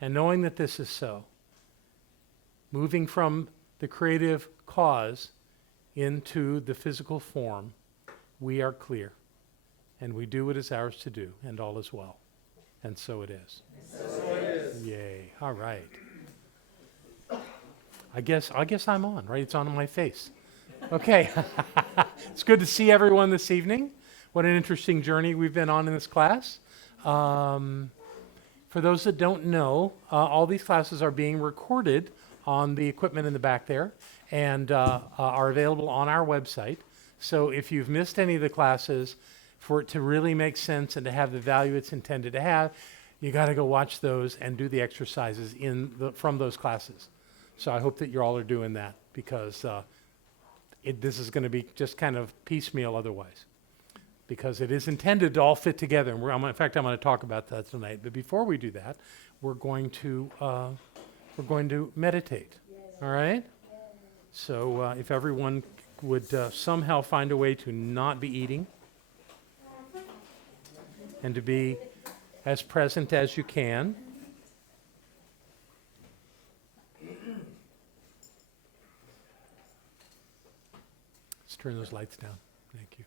And knowing that this is so, moving from the creative cause into the physical form, we are clear. And we do what is ours to do, and all is well. And so it is. So it is. Yay. All right. I guess I'm on, right? It's on my face. Okay. It's good to see everyone this evening. What an interesting journey we've been on in this class. For those that don't know, all these classes are being recorded on the equipment in the back there and are available on our website. So if you've missed any of the classes, for it to really make sense and to have the value it's intended to have, you got to go watch those and do the exercises from those classes. So I hope that you all are doing that, because this is going to be just kind of piecemeal otherwise, because it is intended to all fit together. And in fact, I'm going to talk about that tonight. But before we do that, we're going to meditate. All right? So if everyone would somehow find a way to not be eating and to be as present as you can. Let's turn those lights down. Thank you.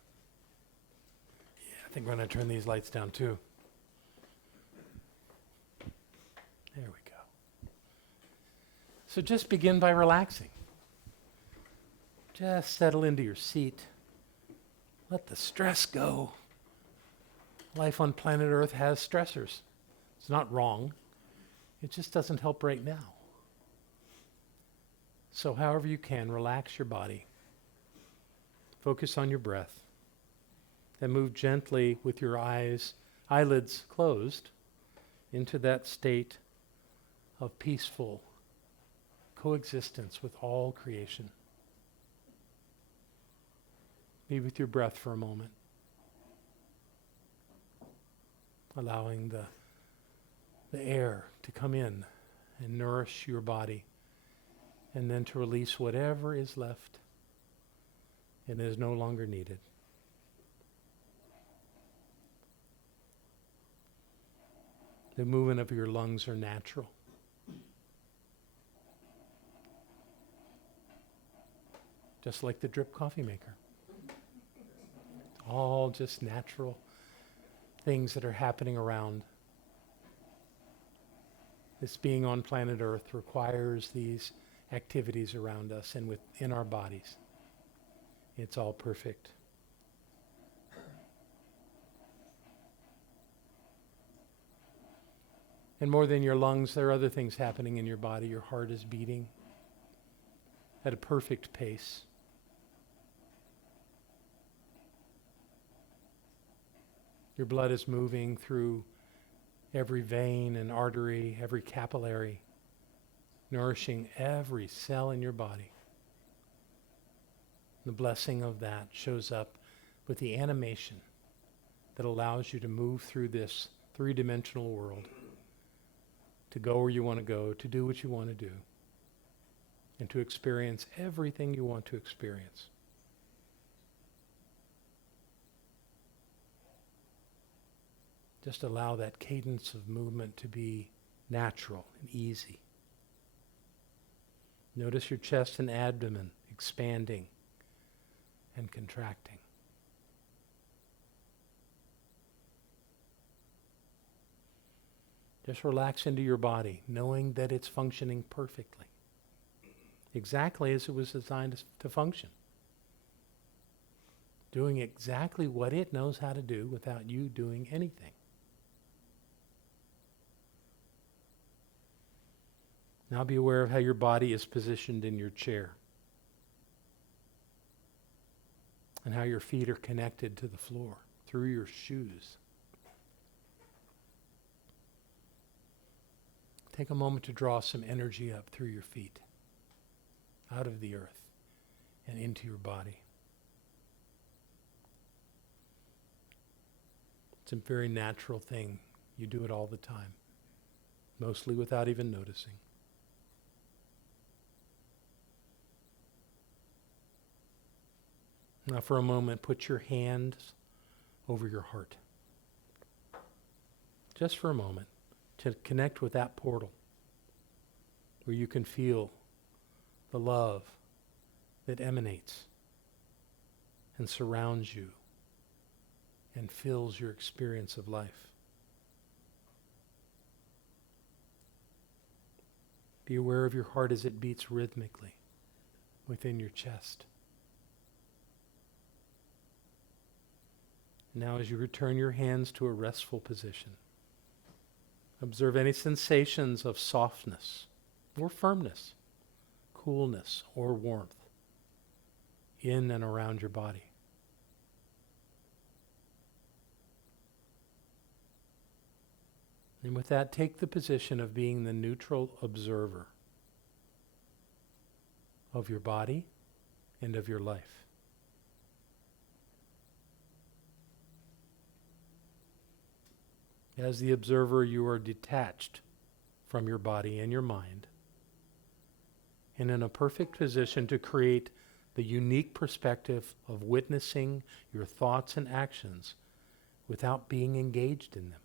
Yeah, I think we're going to turn these lights down too. There we go. So just begin by relaxing. Just settle into your seat. Let the stress go. Life on planet Earth has stressors. It's not wrong. It just doesn't help right now. So however you can, relax your body. Focus on your breath. Then move gently with your eyelids closed, into that state of peaceful coexistence with all creation. Be with your breath for a moment. Allowing the air to come in and nourish your body, and then to release whatever is left and is no longer needed. The movement of your lungs are natural. Just like the drip coffee maker. It's all just natural things that are happening around. This being on planet Earth requires these activities around us and within our bodies. It's all perfect. And more than your lungs, there are other things happening in your body. Your heart is beating at a perfect pace. Your blood is moving through every vein and artery, every capillary, nourishing every cell in your body. The blessing of that shows up with the animation that allows you to move through this three-dimensional world, to go where you want to go, to do what you want to do, and to experience everything you want to experience. Just allow that cadence of movement to be natural and easy. Notice your chest and abdomen expanding and contracting. Just relax into your body, knowing that it's functioning perfectly, exactly as it was designed to function. Doing exactly what it knows how to do without you doing anything. Now be aware of how your body is positioned in your chair, and how your feet are connected to the floor through your shoes. Take a moment to draw some energy up through your feet, out of the earth, and into your body. It's a very natural thing. You do it all the time, mostly without even noticing. Now for a moment, put your hands over your heart. Just for a moment, to connect with that portal where you can feel the love that emanates and surrounds you and fills your experience of life. Be aware of your heart as it beats rhythmically within your chest. Now, as you return your hands to a restful position, observe any sensations of softness or firmness, coolness or warmth in and around your body. And with that, take the position of being the neutral observer of your body and of your life. As the observer, you are detached from your body and your mind and in a perfect position to create the unique perspective of witnessing your thoughts and actions without being engaged in them.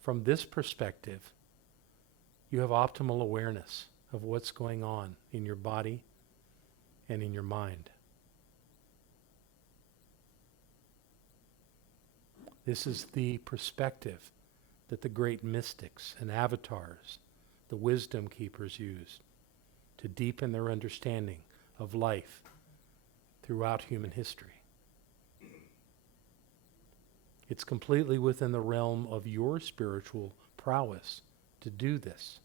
From this perspective, you have optimal awareness of what's going on in your body and in your mind. This is the perspective that the great mystics and avatars, the wisdom keepers, used to deepen their understanding of life throughout human history. It's completely within the realm of your spiritual prowess to do this.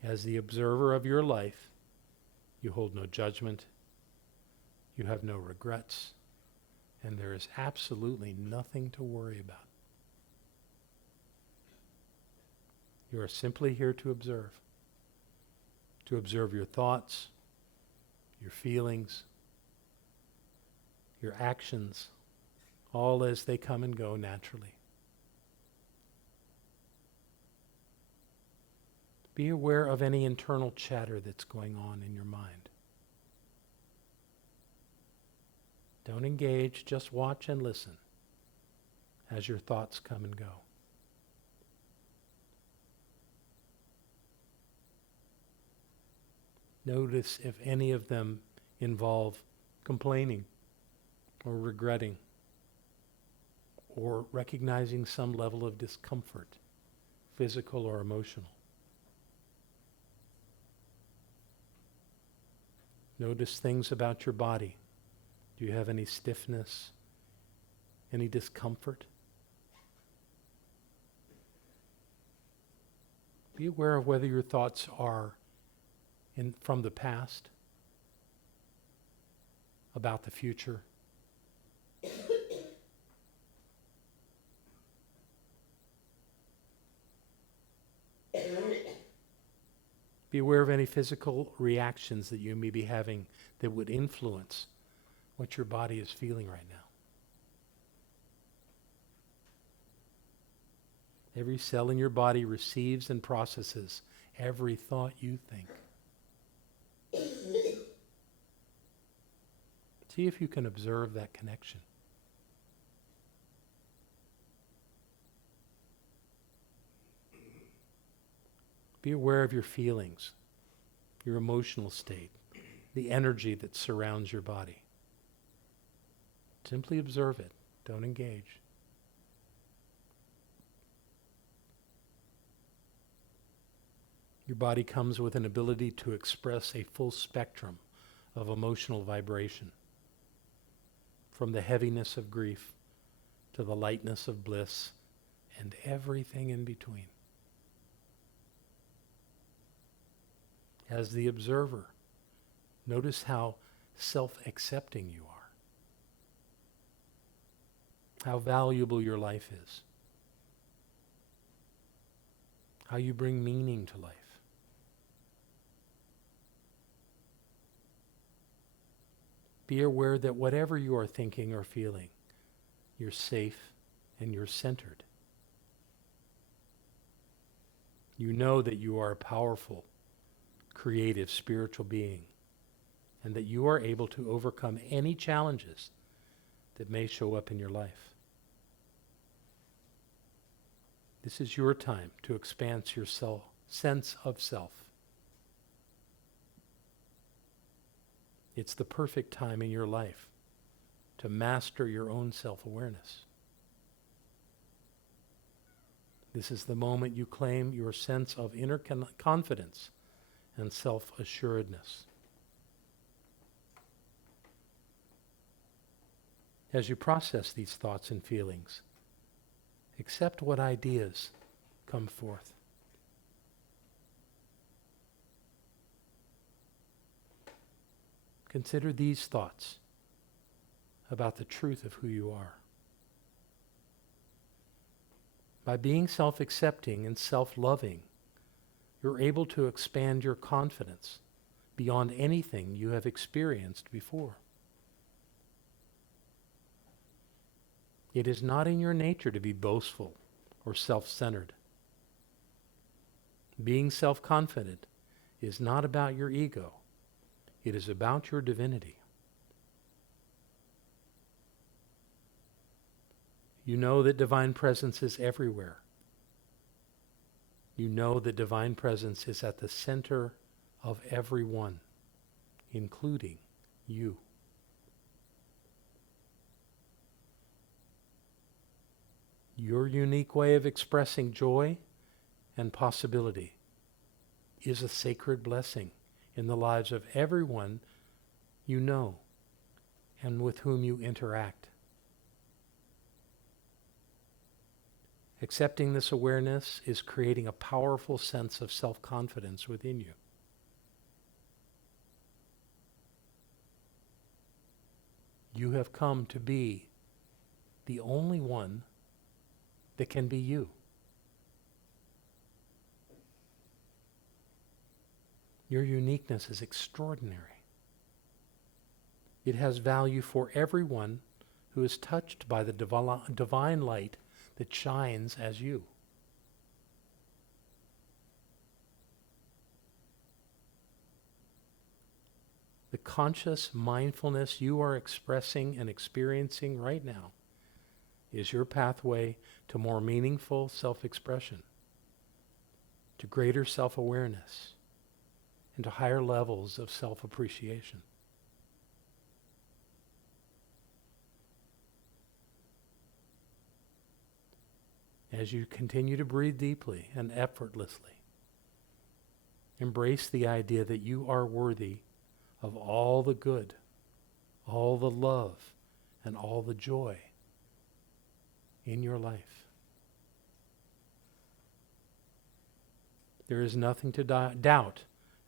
As the observer of your life, you hold no judgment, you have no regrets, and there is absolutely nothing to worry about. You are simply here to observe your thoughts, your feelings, your actions, all as they come and go naturally. Be aware of any internal chatter that's going on in your mind. Don't engage, just watch and listen as your thoughts come and go. Notice if any of them involve complaining or regretting or recognizing some level of discomfort, physical or emotional. Notice things about your body. Do you have any stiffness, any discomfort? Be aware of whether your thoughts are from the past, about the future. Be aware of any physical reactions that you may be having that would influence what your body is feeling right now. Every cell in your body receives and processes every thought you think. See if you can observe that connection. Be aware of your feelings, your emotional state, the energy that surrounds your body. Simply observe it. Don't engage. Your body comes with an ability to express a full spectrum of emotional vibration, from the heaviness of grief to the lightness of bliss and everything in between. As the observer, notice how self-accepting you are, how valuable your life is, how you bring meaning to life. Be aware that whatever you are thinking or feeling, you're safe and you're centered. You know that you are a powerful, creative, spiritual being, and that you are able to overcome any challenges that may show up in your life. This is your time to expand your sense of self. It's the perfect time in your life to master your own self-awareness. This is the moment you claim your sense of inner confidence and self-assuredness. As you process these thoughts and feelings, accept what ideas come forth. Consider these thoughts about the truth of who you are. By being self-accepting and self-loving, you're able to expand your confidence beyond anything you have experienced before. It is not in your nature to be boastful or self-centered. Being self-confident is not about your ego. It is about your divinity. You know that divine presence is everywhere. You know that divine presence is at the center of everyone, including you. Your unique way of expressing joy and possibility is a sacred blessing in the lives of everyone you know and with whom you interact. Accepting this awareness is creating a powerful sense of self-confidence within you. You have come to be the only one that can be you. Your uniqueness is extraordinary. It has value for everyone who is touched by the divine light that shines as you. The conscious mindfulness you are expressing and experiencing right now is your pathway to more meaningful self-expression, to greater self-awareness, and to higher levels of self-appreciation. As you continue to breathe deeply and effortlessly, embrace the idea that you are worthy of all the good, all the love, and all the joy in your life. There is nothing to doubt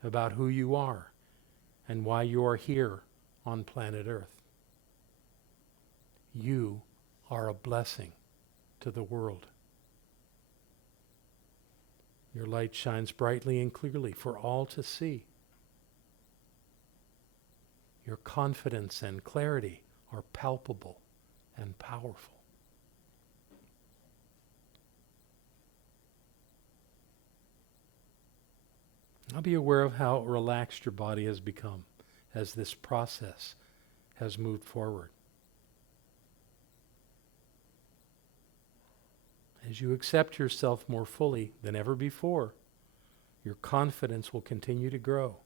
about who you are and why you are here on planet Earth. You are a blessing to the world. Your light shines brightly and clearly for all to see. Your confidence and clarity are palpable and powerful. Now be aware of how relaxed your body has become as this process has moved forward. As you accept yourself more fully than ever before, your confidence will continue to grow,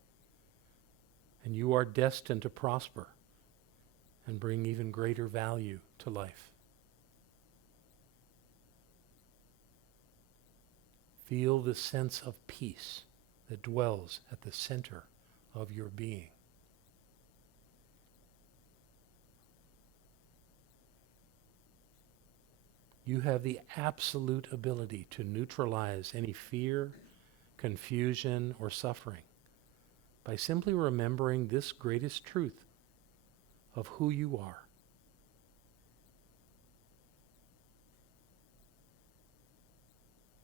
and you are destined to prosper and bring even greater value to life. Feel the sense of peace that dwells at the center of your being. You have the absolute ability to neutralize any fear, confusion, or suffering by simply remembering this greatest truth of who you are.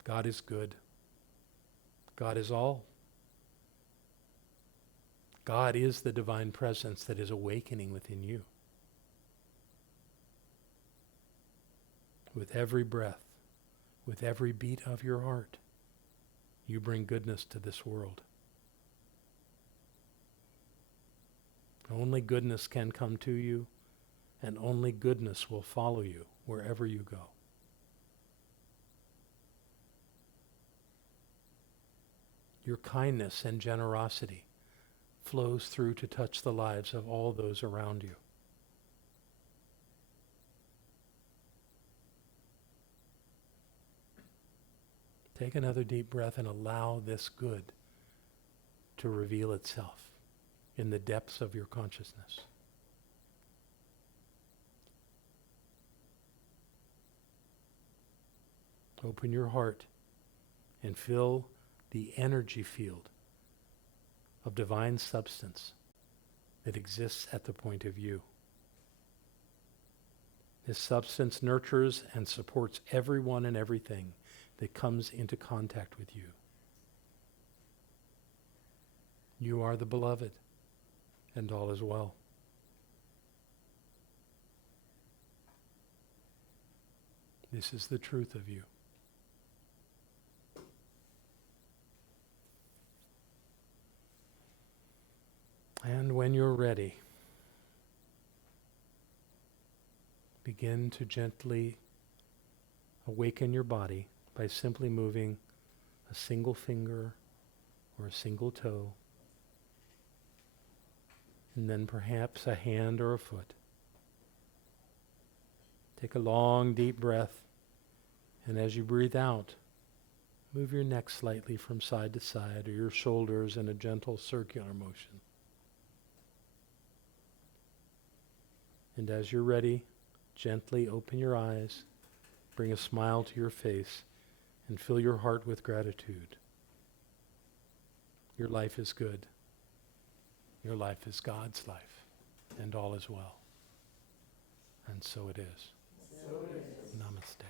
God is good. God is all. God is the divine presence that is awakening within you. With every breath, with every beat of your heart, you bring goodness to this world. Only goodness can come to you, and only goodness will follow you wherever you go. your kindness and generosity flows through to touch the lives of all those around you. Take another deep breath and allow this good to reveal itself in the depths of your consciousness. Open your heart and feel the energy field of divine substance that exists at the point of view. This substance nurtures and supports everyone and everything that comes into contact with you. You are the beloved, and all is well. This is the truth of you. And when you're ready, begin to gently awaken your body by simply moving a single finger or a single toe, and then perhaps a hand or a foot. Take a long, deep breath, and as you breathe out, move your neck slightly from side to side, or your shoulders in a gentle circular motion. And as you're ready, gently open your eyes, bring a smile to your face, and fill your heart with gratitude. Your life is good. Your life is God's life, and all is well. And so it is. So it is. Namaste.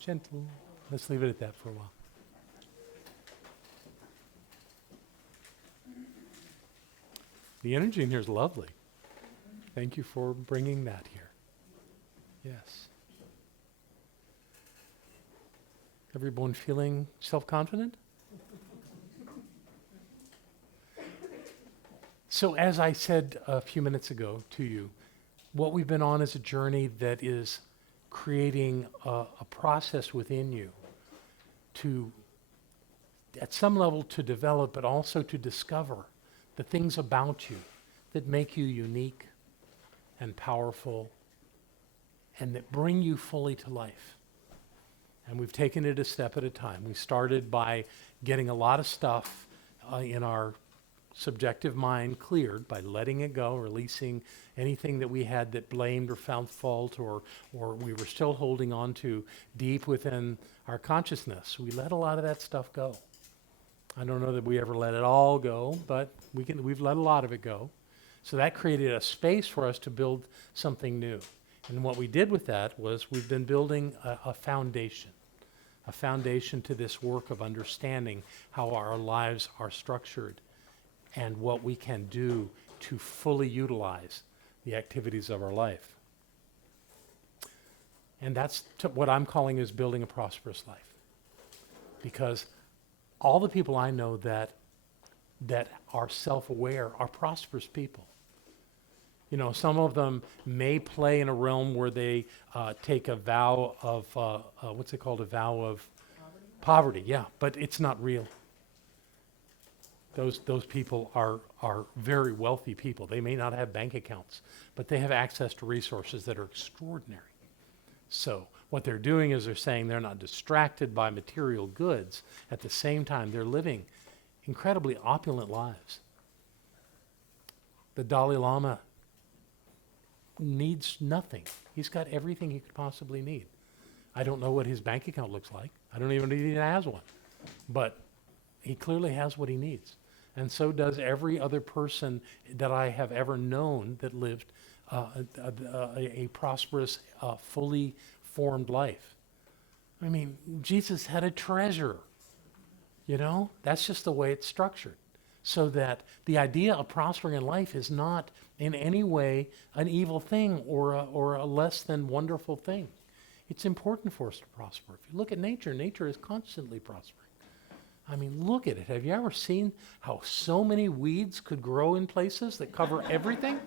Gentle. Let's leave it at that for a while. The energy in here is lovely. Thank you for bringing that here. Yes. Everyone feeling self-confident? So as I said a few minutes ago to you, what we've been on is a journey that is creating a process within you to, at some level, to develop, but also to discover the things about you that make you unique and powerful and that bring you fully to life. And we've taken it a step at a time. We started by getting a lot of stuff in our subjective mind cleared by letting it go, releasing anything that we had that blamed or found fault or we were still holding on to deep within our consciousness. We let a lot of that stuff go. I don't know that we ever let it all go, but we've let a lot of it go. So that created a space for us to build something new. And what we did with that was we've been building a foundation to this work of understanding how our lives are structured and what we can do to fully utilize the activities of our life. And that's what I'm calling is building a prosperous life. Because all the people I know that are self-aware are prosperous people. You know, some of them may play in a realm where they take a vow of, what's it called, a vow of poverty, yeah, but it's not real. Those people are very wealthy people. They may not have bank accounts, but they have access to resources that are extraordinary. So what they're doing is they're saying they're not distracted by material goods. At the same time, they're living incredibly opulent lives. The Dalai Lama needs nothing. He's got everything he could possibly need. I don't know what his bank account looks like. I don't even know if he has one. But he clearly has what he needs. And so does every other person that I have ever known that lived a prosperous, fully formed life. I mean, Jesus had a treasure. You know, that's just the way it's structured. So that the idea of prospering in life is not in any way an evil thing or a less than wonderful thing. It's important for us to prosper. If you look at nature, nature is constantly prospering. I mean, look at it. Have you ever seen how so many weeds could grow in places that cover everything?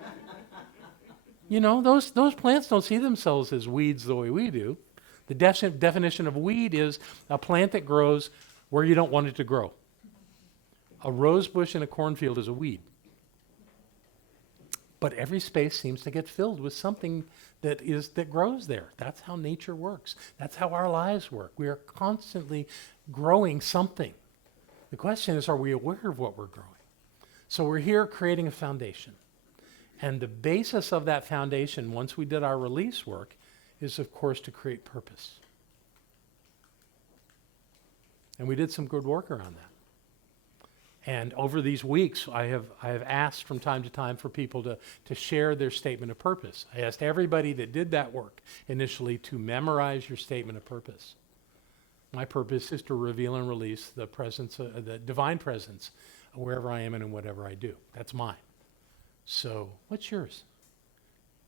You know, those plants don't see themselves as weeds the way we do. The definition of weed is a plant that grows where you don't want it to grow. A rose bush in a cornfield is a weed. But every space seems to get filled with something that grows there. That's how nature works. That's how our lives work. We are constantly growing something. The question is, are we aware of what we're growing? So we're here creating a foundation. And the basis of that foundation, once we did our release work, is, of course, to create purpose. And we did some good work around that. And over these weeks, I have asked from time to time for people to share their statement of purpose. I asked everybody that did that work initially to memorize your statement of purpose. My purpose is to reveal and release the presence, the divine presence, wherever I am and in whatever I do. That's mine. So, what's yours?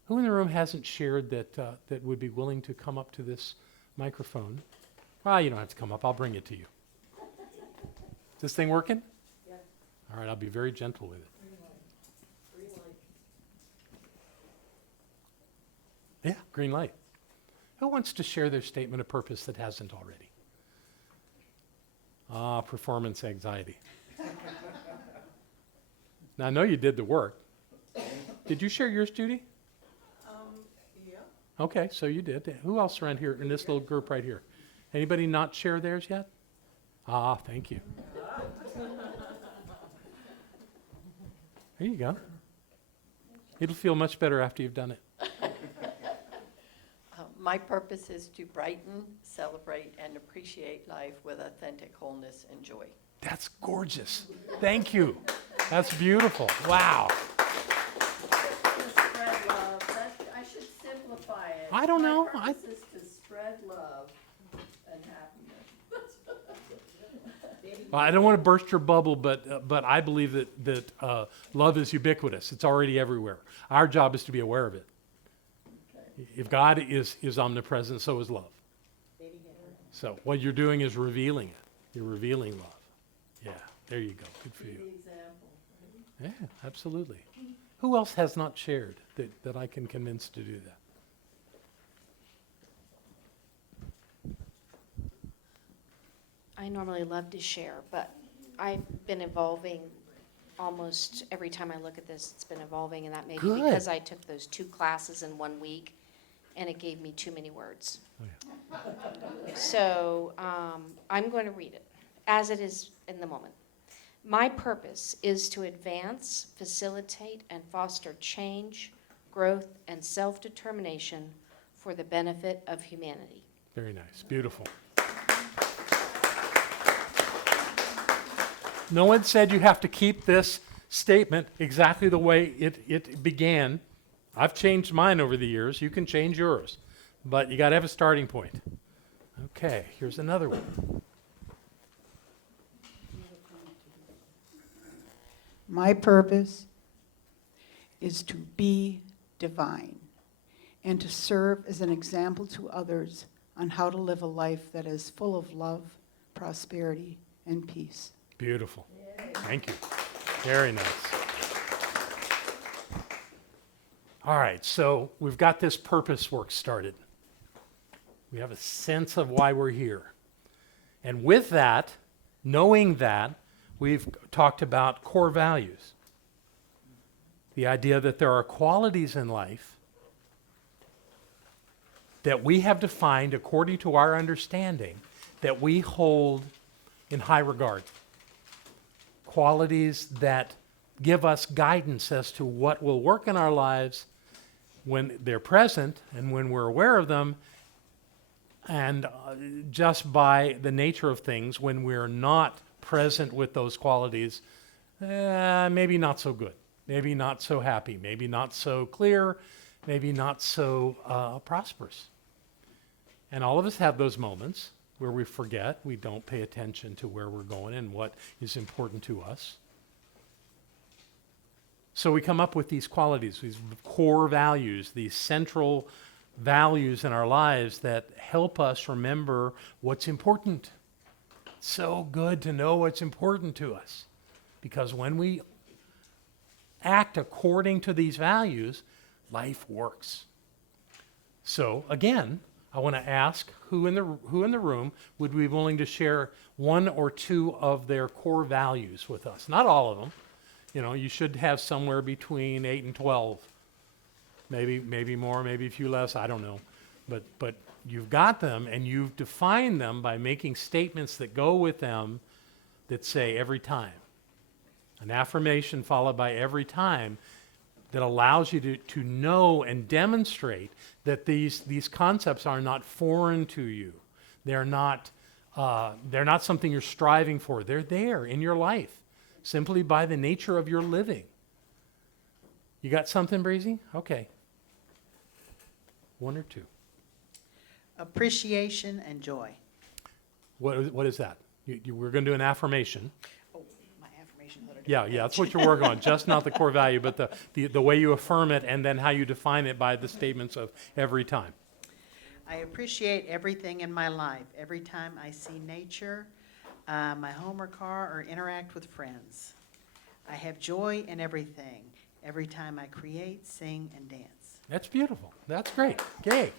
Who in the room hasn't shared that would be willing to come up to this microphone? Well, you don't have to come up. I'll bring it to you. Is this thing working? Yeah. All right, I'll be very gentle with it. Green light. Yeah, green light. Who wants to share their statement of purpose that hasn't already? Performance anxiety. Now, I know you did the work. Did you share yours, Judy? Yeah. Okay, so you did. Who else around here in this little group right here? Anybody not share theirs yet? Thank you. There you go. It'll feel much better after you've done it. My purpose is to brighten, celebrate, and appreciate life with authentic wholeness and joy. That's gorgeous. Thank you. That's beautiful. Wow. Spread love. I should simplify it. I don't know. My purpose is to spread love and happiness. Well, I don't want to burst your bubble, but I believe that love is ubiquitous. It's already everywhere. Our job is to be aware of it. Okay. If God is omnipresent, so is love. So what you're doing is revealing it. You're revealing love. Yeah, there you go. Good for you. Yeah, absolutely. Who else has not shared that I can convince to do that? I normally love to share, but I've been evolving almost every time I look at this. It's been evolving, and that may be Good. because I took those 2 classes in 1 week, and it gave me too many words. Oh, yeah. So I'm going to read it as it is in the moment. My purpose is to advance, facilitate, and foster change, growth, and self-determination for the benefit of humanity. Very nice. Beautiful. No one said you have to keep this statement exactly the way it began. I've changed mine over the years. You can change yours. But you got to have a starting point. Okay, here's another one. My purpose is to be divine and to serve as an example to others on how to live a life that is full of love, prosperity, and peace. Beautiful. Thank you. Very nice. All right, so we've got this purpose work started. We have a sense of why we're here. And with that, knowing that, we've talked about core values. The idea that there are qualities in life that we have defined according to our understanding that we hold in high regard. Qualities that give us guidance as to what will work in our lives when they're present and when we're aware of them, and just by the nature of things, when we're not present with those qualities, maybe not so good, maybe not so happy, maybe not so clear, maybe not so prosperous. And all of us have those moments where we forget, we don't pay attention to where we're going and what is important to us. So we come up with these qualities, these core values, these central values in our lives that help us remember what's important. so good to know what's important to us. Because when we act according to these values, life works. So again, I want to ask who in the room would be willing to share one or two of their core values with us. Not all of them. You know, you should have somewhere between 8 and 12. Maybe more, maybe a few less, I don't know. But you've got them, and you've defined them by making statements that go with them that say every time. An affirmation followed by every time that allows you to know and demonstrate that these concepts are not foreign to you. They're not something you're striving for. They're there in your life simply by the nature of your living. You got something, Breezy? Okay. One or two. Appreciation and joy. What is that? We're going to do an affirmation. Oh, my affirmation letter. Yeah, that's what you're working on. Just not the core value, but the way you affirm it and then how you define it by the statements of every time. I appreciate everything in my life. Every time I see nature, my home or car, or interact with friends. I have joy in everything. Every time I create, sing, and dance. That's beautiful. That's great. Yay.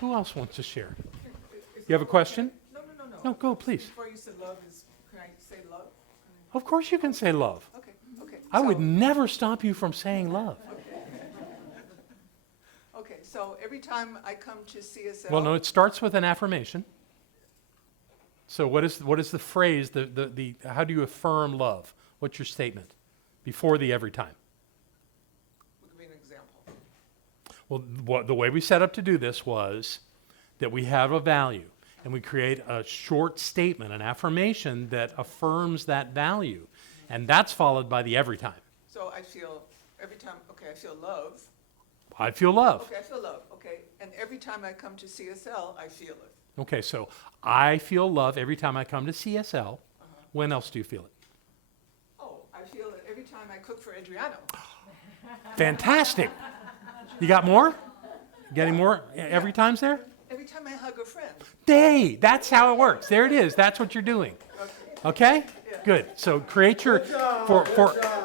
Who else wants to share? You have a question? No. No, go, please. Before you said love can I say love? Of course you can say love. Okay. I would So- never stop you from saying love. Okay, so every time I come to CSL. Well, no, it starts with an affirmation. So what is the phrase, how do you affirm love? What's your statement before the every time? Give me an example. Well, the way we set up to do this was that we have a value and we create a short statement, an affirmation that affirms that value. And that's followed by the every time. So I feel, every time, okay, I feel love. I feel love. Okay, I feel love, okay. And every time I come to CSL, I feel it. Okay, so I feel love every time I come to CSL. When else do you feel it? Oh, I feel it every time I cook for Adriano. Fantastic. You got more? Getting more every time's there? Every time I hug a friend. Hey, that's how it works. There it is. That's what you're doing. Okay? Good. So create your,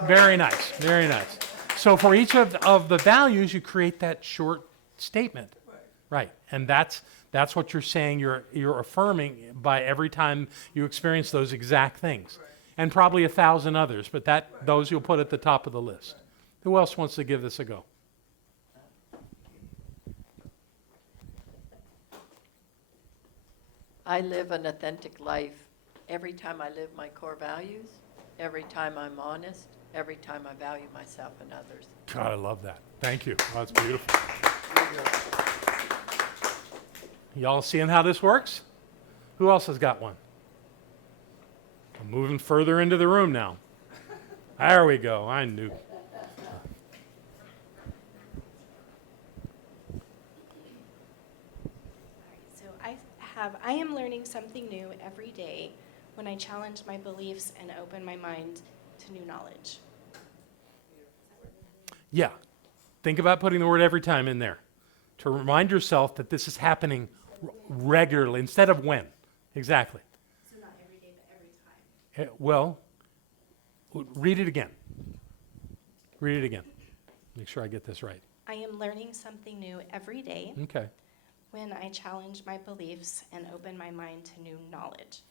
very nice, very nice. So for each of the values, you create that short statement. Right. And that's what you're saying you're affirming by every time you experience those exact things. And probably 1,000 others, but those you'll put at the top of the list. Who else wants to give this a go? I live an authentic life every time I live my core values, every time I'm honest, every time I value myself and others. God, I love that. Thank you. Oh, that's beautiful. Y'all seeing how this works? Who else has got one? I'm moving further into the room now. There we go. I knew. So I am learning something new every day when I challenge my beliefs and open my mind to new knowledge. Yeah. Think about putting the word every time in there to remind yourself that this is happening regularly instead of when. Exactly. So not every day, but every time. Well, read it again. Read it again. Make sure I get this right. I am learning something new every day Okay. when I challenge my beliefs and open my mind to new knowledge.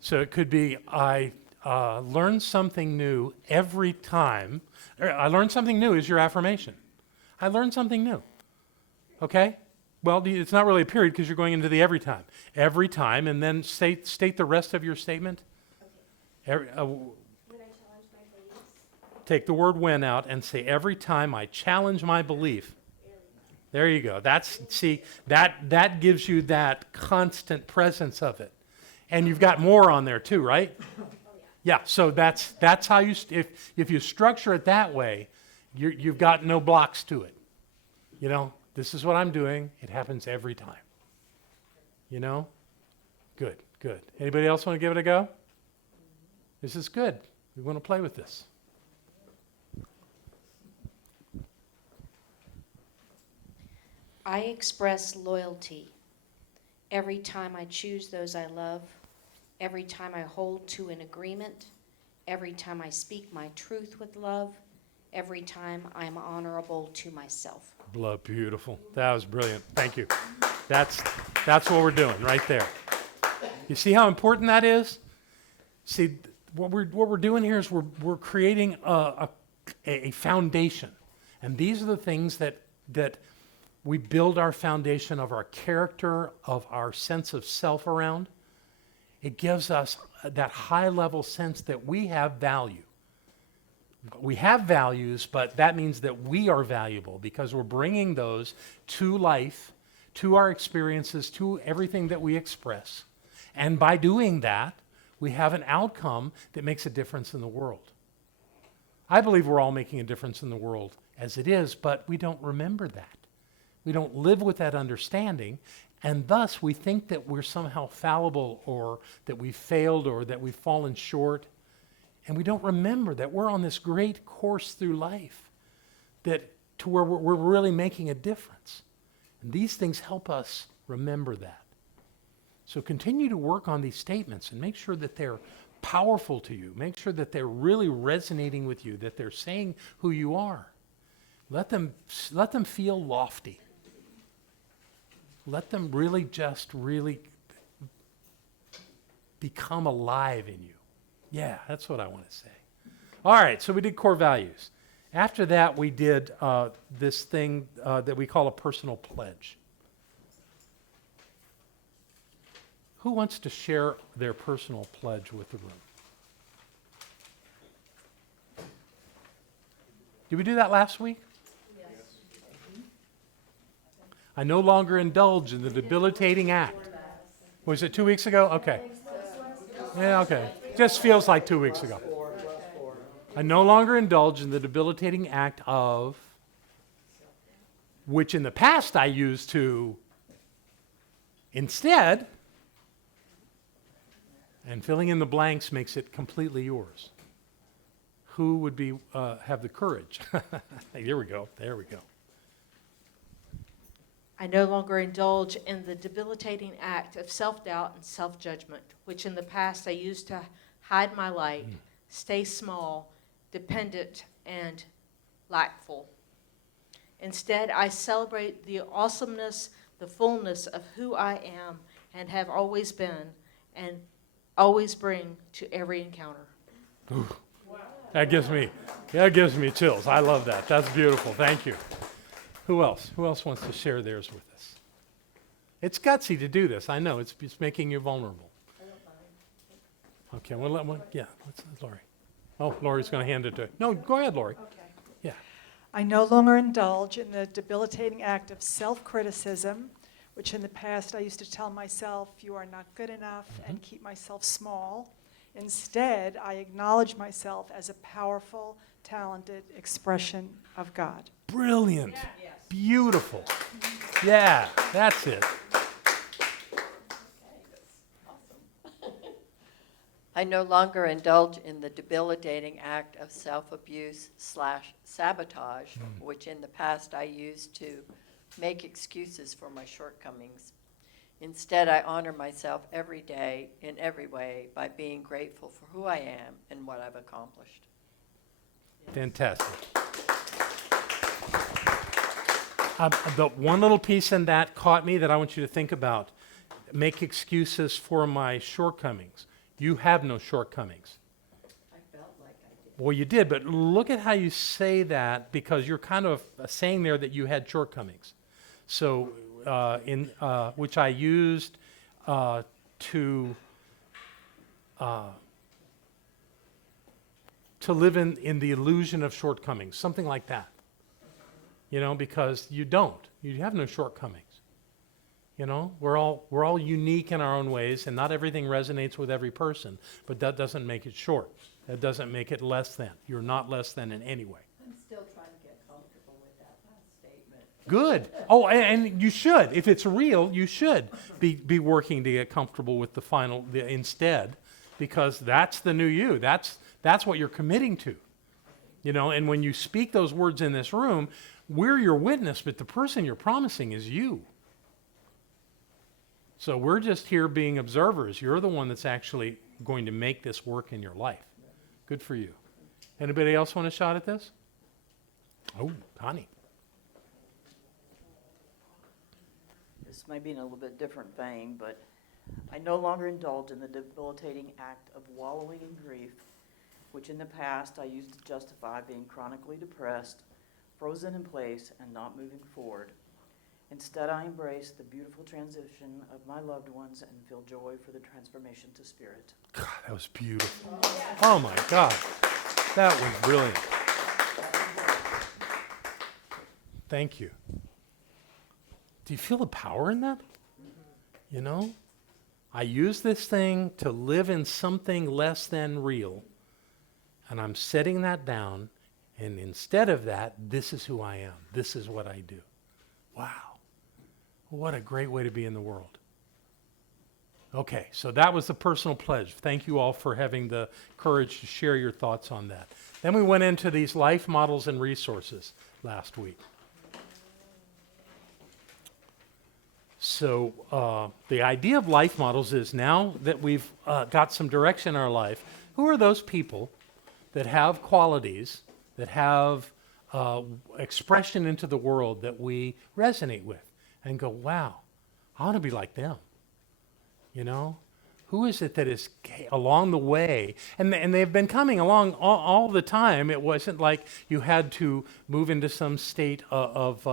So it could be, I learn something new every time. I learn something new is your affirmation. I learned something new. Okay? Well, it's not really a period because you're going into the every time. Every time, and then state the rest of your statement. When I challenge my beliefs, Take the word when out and say, every time I challenge my belief. There you go. That gives you that constant presence of it. And you've got more on there too, right? Yeah, so that's how you, if you structure it that way, you've got no blocks to it. You know, this is what I'm doing. It happens every time. You know? Good. Anybody else want to give it a go? This is good. We want to play with this. I express loyalty. every time I choose those I love, every time I hold to an agreement, every time I speak my truth with love, every time I'm honorable to myself. Blood, beautiful. That was brilliant. Thank you. That's what we're doing right there. You see how important that is? See, what we're doing here is we're creating a foundation, and these are the things that we build our foundation of our character, of our sense of self around. It gives us that high level sense that we have value. We have values, but that means that we are valuable because we're bringing those to life, to our experiences, to everything that we express. And by doing that, we have an outcome that makes a difference in the world. I believe we're all making a difference in the world as it is, but we don't remember that. We don't live with that understanding, and thus we think that we're somehow fallible or that we've failed or that we've fallen short. And we don't remember that we're on this great course through life that to where we're really making a difference. And these things help us remember that. So continue to work on these statements and make sure that they're powerful to you. Make sure that they're really resonating with you, that they're saying who you are. Let them feel lofty. Let them really become alive in you. Yeah, that's what I want to say. All right, so we did core values. After that, we did this thing that we call a personal pledge. Who wants to share their personal pledge with the room? Did we do that last week? Yes. I no longer indulge in the debilitating act. Was it 2 weeks ago? Okay. Yeah, okay. Just feels like 2 weeks ago. I no longer indulge in the debilitating act of, which in the past I used to instead, and filling in the blanks makes it completely yours. Who would be have the courage? Here we go. There we go. I no longer indulge in the debilitating act of self-doubt and self-judgment, which in the past I used to hide my light, stay small, dependent, and lackful. Instead, I celebrate the awesomeness, the fullness of who I am and have always been and always bring to every encounter. Ooh. That gives me chills. I love that. That's beautiful. Thank you. Who else? Who else wants to share theirs with us? It's gutsy to do this. I know. It's making you vulnerable. Okay, let's Lori. Oh, Lori's going to hand it to. No, go ahead, Lori. Okay. Yeah. I no longer indulge in the debilitating act of self-criticism, which in the past I used to tell myself, you are not good enough, and keep myself small. Instead, I acknowledge myself as a powerful, talented expression of God. Brilliant. Yes. Beautiful. Yeah, that's it. I no longer indulge in the debilitating act of self-abuse / sabotage, which in the past I used to make excuses for my shortcomings. Instead, I honor myself every day in every way by being grateful for who I am and what I've accomplished. Fantastic. The one little piece in that caught me that I want you to think about. Make excuses for my shortcomings. You have no shortcomings. I felt like I did. Well, you did, but look at how you say that because you're kind of saying there that you had shortcomings. So, which I used to live in the illusion of shortcomings, something like that. You know, because you don't. You have no shortcomings. You know, we're all unique in our own ways, and not everything resonates with every person. But that doesn't make it short. That doesn't make it less than. You're not less than in any way. I'm still trying to get comfortable with that last statement. Good. Oh, and you should. If it's real, you should be working to get comfortable with the instead, because that's the new you. That's what you're committing to. You know, and when you speak those words in this room, we're your witness, but the person you're promising is you. So we're just here being observers. You're the one that's actually going to make this work in your life. Good for you. Anybody else want a shot at this? Oh, Connie. This may be in a little bit different vein, but I no longer indulge in the debilitating act of wallowing in grief, which in the past I used to justify being chronically depressed, frozen in place, and not moving forward. Instead, I embrace the beautiful transition of my loved ones and feel joy for the transformation to spirit. God, that was beautiful. Oh my God. That was brilliant. Thank you. Do you feel the power in that? You know? I use this thing to live in something less than real, and I'm setting that down, and instead of that, this is who I am. This is what I do. Wow. What a great way to be in the world. Okay, so that was the personal pledge. Thank you all for having the courage to share your thoughts on that. Then we went into these life models and resources last week. So the idea of life models is now that we've got some direction in our life, who are those people that have qualities, that have expression into the world that we resonate with and go, wow, I want to be like them. You know? Who is it that is along the way? And they've been coming along all the time. It wasn't like you had to move into some state of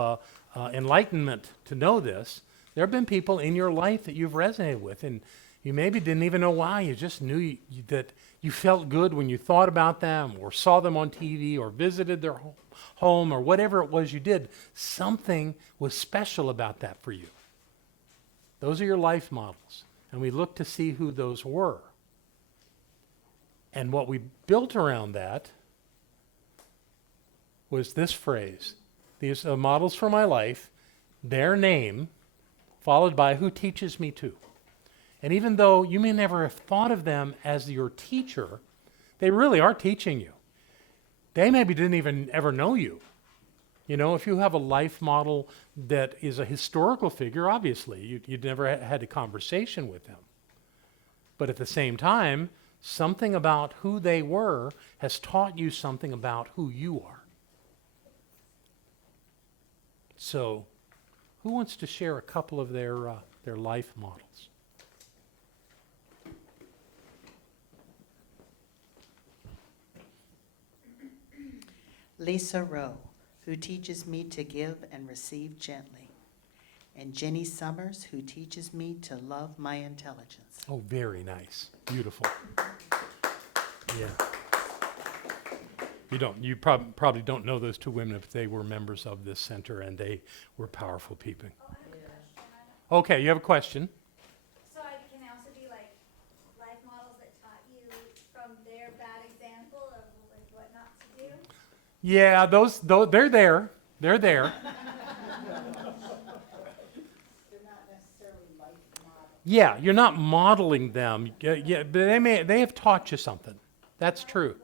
enlightenment to know this. There have been people in your life that you've resonated with, and you maybe didn't even know why. You just knew that you felt good when you thought about them or saw them on TV or visited their home or whatever it was you did. Something was special about that for you. Those are your life models. And we looked to see who those were. And what we built around that was this phrase. These are models for my life, their name, followed by who teaches me to. And even though you may never have thought of them as your teacher, they really are teaching you. They maybe didn't even ever know you. You know, if you have a life model that is a historical figure, obviously, you'd never had a conversation with them. But at the same time, something about who they were has taught you something about who you are. So, who wants to share a couple of their life models? Lisa Rowe, who teaches me to give and receive gently. And Jenny Summers, who teaches me to love my intelligence. Oh, very nice. Beautiful. Yeah. You probably don't know those two women, but they were members of this center, and they were powerful people. Okay, you have a question? So I can also be like life models that taught you from their bad example of like what not to do? Yeah, those they're there. They're there. Yeah, you're not modeling them. Yeah, but they have taught you something. That's true.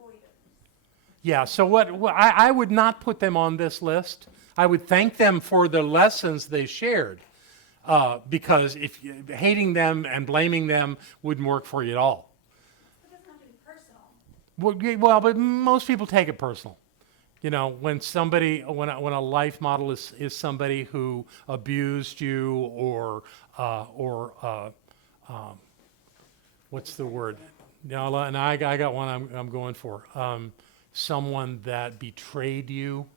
Yeah, so what I would not put them on this list. I would thank them for the lessons they shared, because hating them and blaming them wouldn't work for you at all. It doesn't have to be personal. Well, but most people take it personal. You know, when a life model is somebody who abused you or what's the word? No, and I got one I'm going for. Someone that betrayed you.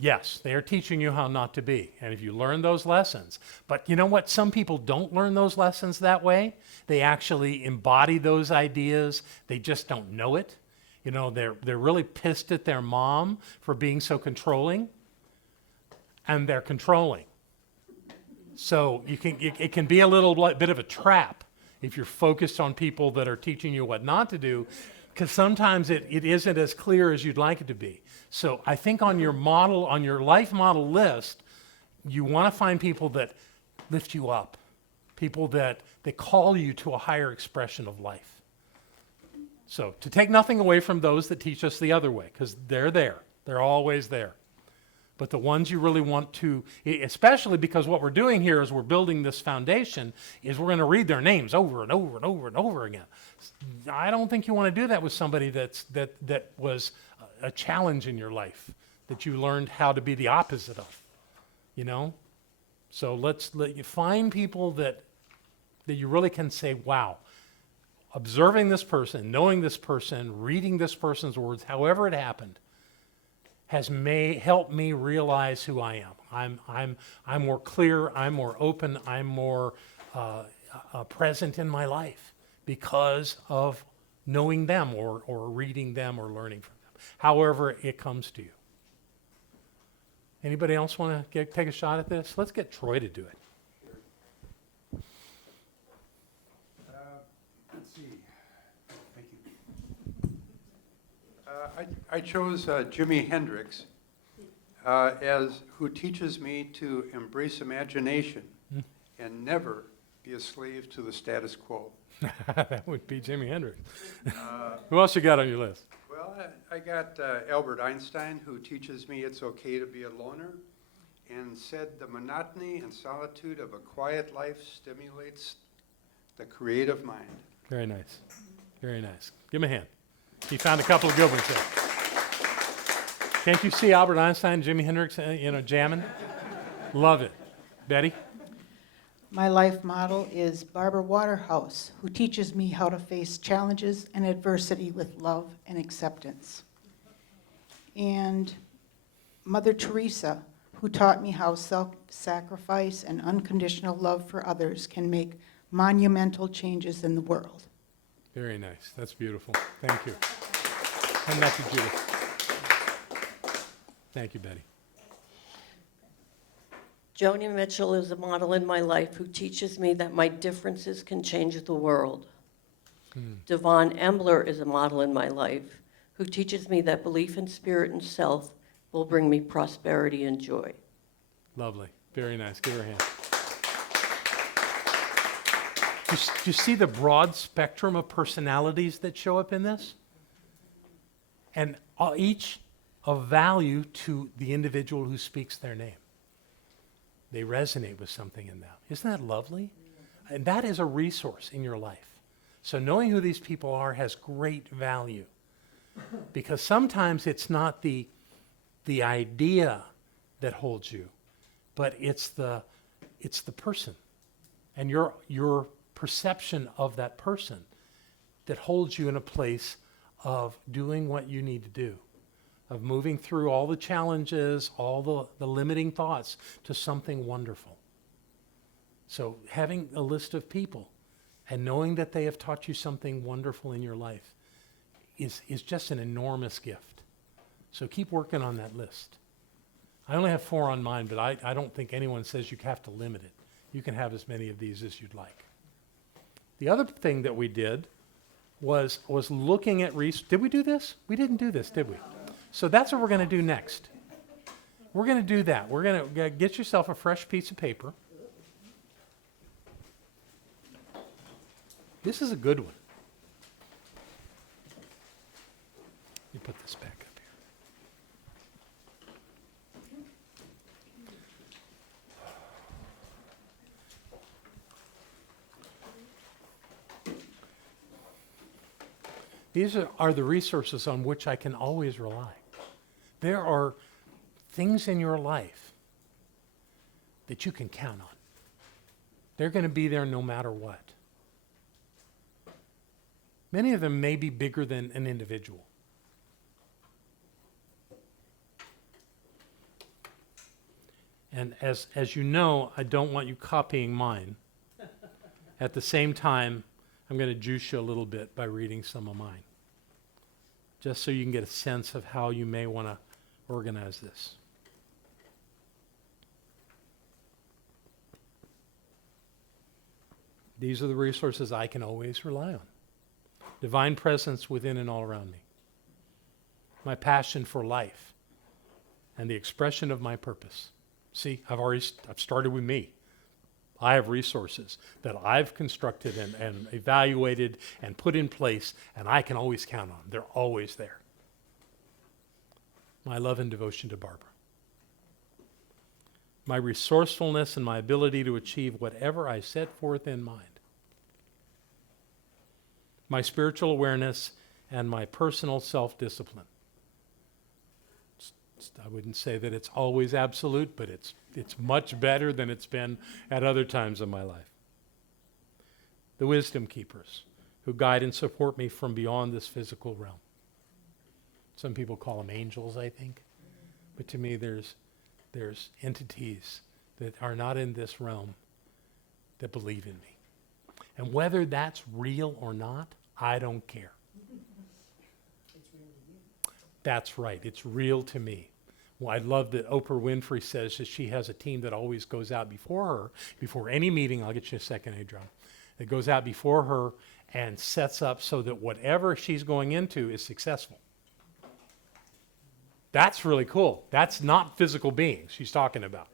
Yes, they are teaching you how not to be. And if you learn those lessons, but you know what? Some people don't learn those lessons that way. They actually embody those ideas. They just don't know it. You know, they're really pissed at their mom for being so controlling, and they're controlling. So it can be a little bit of a trap if you're focused on people that are teaching you what not to do, because sometimes it isn't as clear as you'd like it to be. So I think on your life model list, you want to find people that lift you up, people that call you to a higher expression of life. So to take nothing away from those that teach us the other way, because they're there. They're always there. But the ones you really want to, especially because what we're doing here is we're building this foundation, is we're going to read their names over and over and over and over again. I don't think you want to do that with somebody that was a challenge in your life, that you learned how to be the opposite of, you know? So let you find people that you really can say, wow, observing this person, knowing this person, reading this person's words, however it happened, has helped me realize who I am. I'm more clear, I'm more open, I'm more present in my life because of knowing them or reading them or learning from them, however it comes to you. Anybody else want to take a shot at this? Let's get Troy to do it. Let's see. Thank you. I chose Jimi Hendrix who teaches me to embrace imagination and never be a slave to the status quo. That would be Jimi Hendrix. Who else you got on your list? Well, I got Albert Einstein, who teaches me it's okay to be a loner, and said the monotony and solitude of a quiet life stimulates the creative mind. Very nice. Very nice. Give him a hand. He found a couple of good ones there. Can't you see Albert Einstein, Jimi Hendrix, jamming? Love it. Betty? My life model is Barbara Waterhouse, who teaches me how to face challenges and adversity with love and acceptance. And Mother Teresa, who taught me how self-sacrifice and unconditional love for others can make monumental changes in the world. Very nice. That's beautiful. Thank you. Come back to Judith. Thank you, Betty. Joni Mitchell is a model in my life who teaches me that my differences can change the world. Devon Embler is a model in my life who teaches me that belief in spirit and self will bring me prosperity and joy. Lovely. Very nice. Give her a hand. Do you see the broad spectrum of personalities that show up in this? And each of value to the individual who speaks their name. They resonate with something in them. Isn't that lovely? And that is a resource in your life. So knowing who these people are has great value. Because sometimes it's not the idea that holds you, but it's the person. And your perception of that person that holds you in a place of doing what you need to do, of moving through all the challenges, all the limiting thoughts to something wonderful. So having a list of people and knowing that they have taught you something wonderful in your life is just an enormous gift. So keep working on that list. I only have 4 on mine, but I don't think anyone says you have to limit it. You can have as many of these as you'd like. The other thing that we did was looking at did we do this? We didn't do this, did we? So that's what we're going to do next. We're going to do that. We're going to get yourself a fresh piece of paper. This is a good one. Let me put this back up here. These are the resources on which I can always rely. There are things in your life that you can count on. They're going to be there no matter what. Many of them may be bigger than an individual. And as you know, I don't want you copying mine. At the same time, I'm going to juice you a little bit by reading some of mine, just so you can get a sense of how you may want to organize this. These are the resources I can always rely on. Divine presence within and all around me. My passion for life and the expression of my purpose. See, I've started with me. I have resources that I've constructed and evaluated and put in place, and I can always count on. They're always there. My love and devotion to Barbara. my resourcefulness, and my ability to achieve whatever I set forth in mind. My spiritual awareness and my personal self-discipline. I wouldn't say that it's always absolute, but it's much better than it's been at other times in my life. The wisdom keepers who guide and support me from beyond this physical realm. Some people call them angels, I think. But to me, there's entities that are not in this realm that believe in me. And whether that's real or not, I don't care. That's right. It's real to me. Well, I love that Oprah Winfrey says that she has a team that always goes out before her, before any meeting. I'll get you a second, Adrian. It goes out before her and sets up so that whatever she's going into is successful. That's really cool. That's not physical beings she's talking about.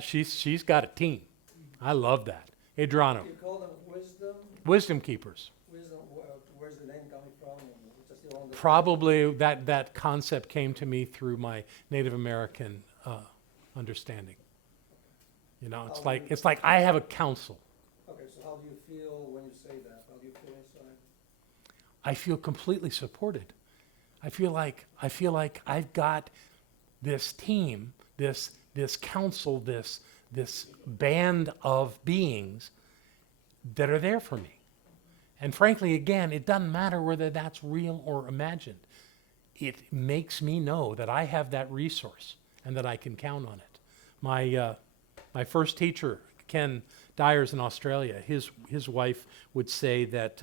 She's got a team. I love that. Adriano. You call them wisdom? Wisdom keepers. Wisdom, where's the name coming from? Just the one that- Probably that concept came to me through my Native American understanding. You know, it's like I have a council. Okay, so how do you feel when you say that? How do you feel inside? I feel completely supported. I feel like I've got this team, this council, this band of beings that are there for me. And frankly, again, it doesn't matter whether that's real or imagined. It makes me know that I have that resource and that I can count on it. My first teacher, Ken Dyers in Australia, his wife would say that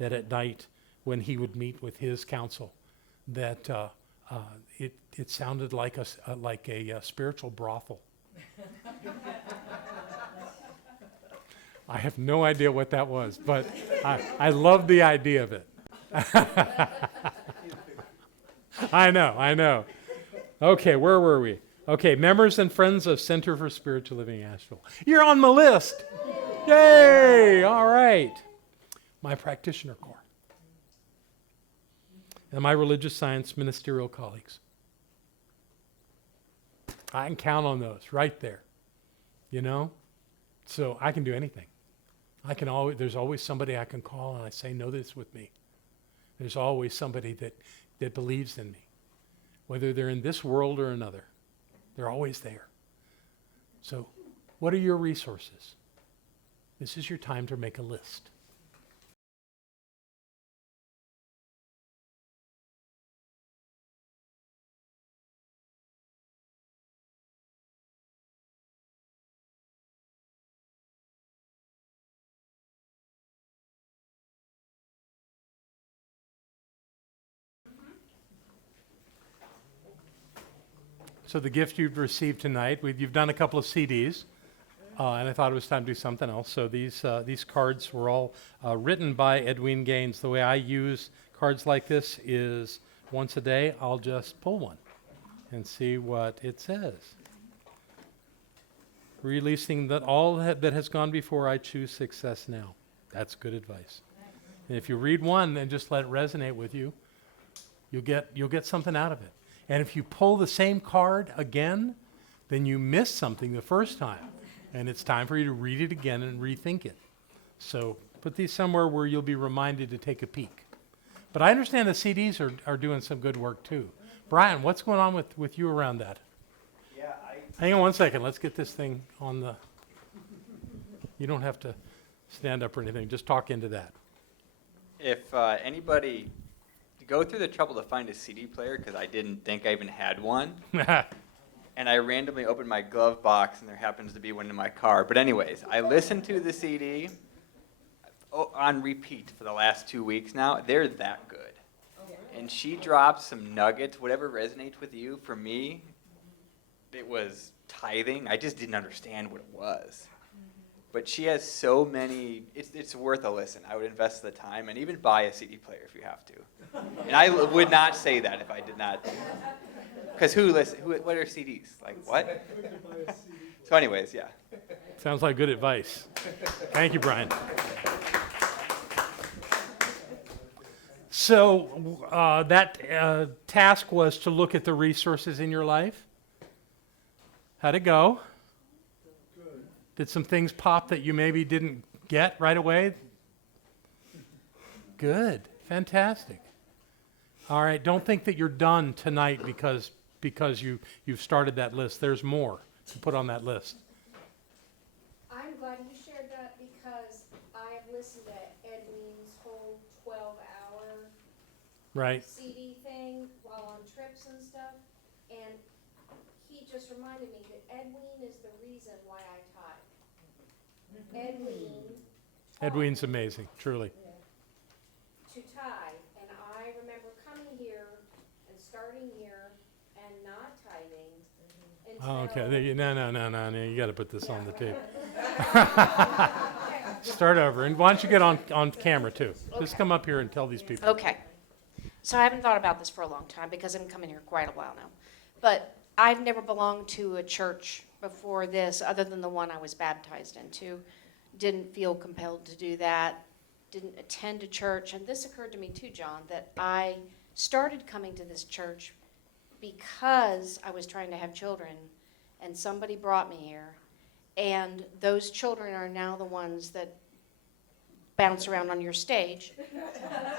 at night when he would meet with his council, that it sounded like a spiritual brothel. I have no idea what that was, but I love the idea of it. I know. Okay, where were we? Okay, members and friends of Center for Spiritual Living Asheville. You're on the list. Yay! All right. My practitioner corps. And my religious science ministerial colleagues. I can count on those right there. You know? So I can do anything. There's always somebody I can call and I say, know this with me. There's always somebody that believes in me. Whether they're in this world or another. They're always there. So what are your resources? This is your time to make a list. So the gift you've received tonight, you've done a couple of CDs, and I thought it was time to do something else. So these cards were all written by Edwin Gaines. The way I use cards like this is once a day, I'll just pull one and see what it says. Releasing that all that has gone before, I choose success now. That's good advice. And if you read one and just let it resonate with you, you'll get something out of it. And if you pull the same card again, then you missed something the first time. And it's time for you to read it again and rethink it. So put these somewhere where you'll be reminded to take a peek. But I understand the CDs are doing some good work too. Brian, what's going on with you around that? Yeah, Hang on one second. Let's get this thing on the... You don't have to stand up or anything. Just talk into that. If anybody... go through the trouble to find a CD player because I didn't think I even had one. And I randomly opened my glove box and there happens to be one in my car. But anyways, I listened to the CD on repeat for the last 2 weeks now. They're that good. And she dropped some nuggets, whatever resonates with you. For me, it was tithing. I just didn't understand what it was. But she has so many, it's worth a listen. I would invest the time and even buy a CD player if you have to. And I would not say that if I did not. Because what are CDs? Like what? So anyways, yeah. Sounds like good advice. Thank you, Brian. So that task was to look at the resources in your life. How'd it go? Did some things pop that you maybe didn't get right away? Good. Fantastic. All right. Don't think that you're done tonight because you've started that list. There's more to put on that list. I'm glad you shared that because I have listened to Edwin's whole 12-hour Right. CD thing while on trips and stuff, and he just reminded me that Edwin is the reason why I tithe. Edwin's amazing, truly. To tithe, and I remember coming here and starting here and not tithing until. Oh, okay. No. You got to put this on the tape. Start over. And why don't you get on camera, too? Just come up here and tell these people. Okay. So I haven't thought about this for a long time because I've been coming here quite a while now. But I've never belonged to a church before this other than the one I was baptized into. Didn't feel compelled to do that. Didn't attend a church. And this occurred to me too, John, that I started coming to this church because I was trying to have children and somebody brought me here. And those children are now the ones that bounce around on your stage.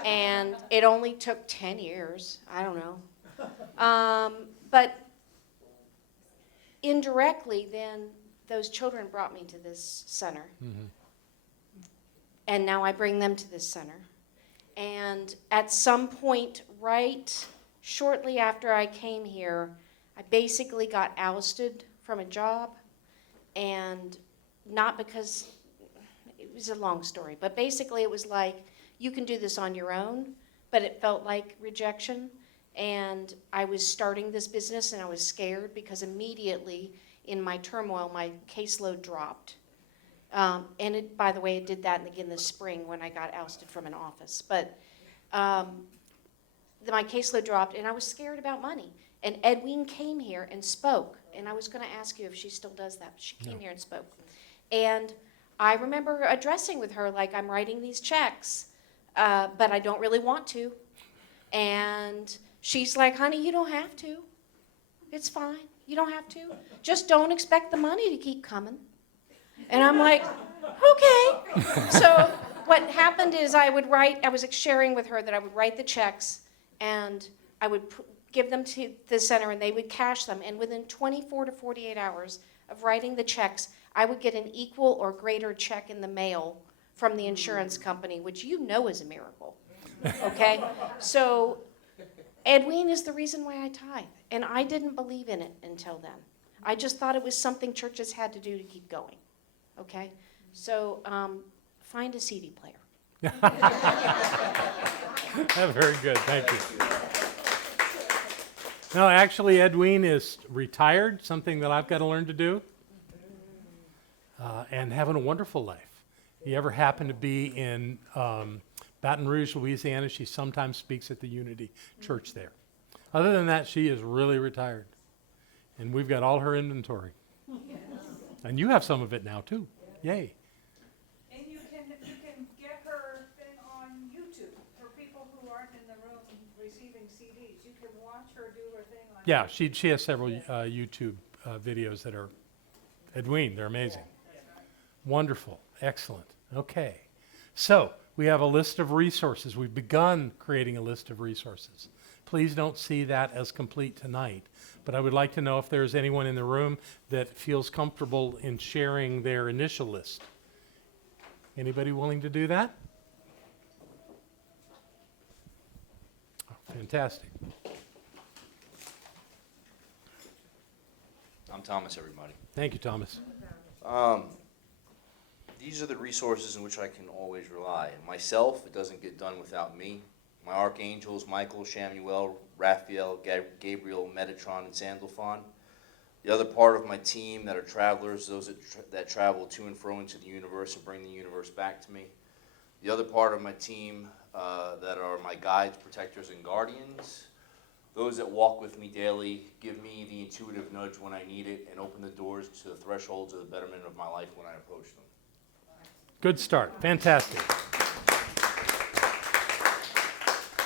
And it only took 10 years. I don't know. But indirectly, then, those children brought me to this center. Mm-hmm. And now I bring them to this center. And at some point, right shortly after I came here, I basically got ousted from a job. And not because, it was a long story, but basically it was like, you can do this on your own, but it felt like rejection. And I was starting this business and I was scared because immediately in my turmoil, my caseload dropped. And it, by the way, it did that again this spring when I got ousted from an office. But my caseload dropped and I was scared about money. And Edwin came here and spoke. And I was going to ask you if she still does that. But she came here and spoke. And I remember addressing with her like, I'm writing these checks, but I don't really want to. And she's like, honey, you don't have to. It's fine. You don't have to. Just don't expect the money to keep coming. And I'm like, okay. So what happened is I was sharing with her that I would write the checks and I would give them to the center and they would cash them. And within 24 to 48 hours of writing the checks, I would get an equal or greater check in the mail from the insurance company, which you know is a miracle. Okay? So Edwin is the reason why I tithe. And I didn't believe in it until then. I just thought it was something churches had to do to keep going. Okay? So find a CD player. Very good. Thank you. No, actually, Edwin is retired, something that I've got to learn to do, and having a wonderful life. If you ever happen to be in Baton Rouge, Louisiana, she sometimes speaks at the Unity Church there. Other than that, she is really retired. And we've got all her inventory. And you have some of it now, too. Yay. And you can get her thing on YouTube for people who aren't in the room receiving CDs. You can watch her do her thing on Yeah, she has several YouTube videos that are Edwin. They're amazing. Wonderful. Excellent. Okay. So we have a list of resources. We've begun creating a list of resources. Please don't see that as complete tonight. But I would like to know if there's anyone in the room that feels comfortable in sharing their initial list. Anybody willing to do that? Oh, fantastic. I'm Thomas, everybody. Thank you, Thomas. These are the resources in which I can always rely. Myself, it doesn't get done without me. My archangels, Michael, Shamuel, Raphael, Gabriel, Metatron, and Sandalphon. The other part of my team that are travelers, those that travel to and fro into the universe and bring the universe back to me. The other part of my team that are my guides, protectors, and guardians. Those that walk with me daily, give me the intuitive nudge when I need it, and open the doors to the thresholds of the betterment of my life when I approach them. Good start. Fantastic.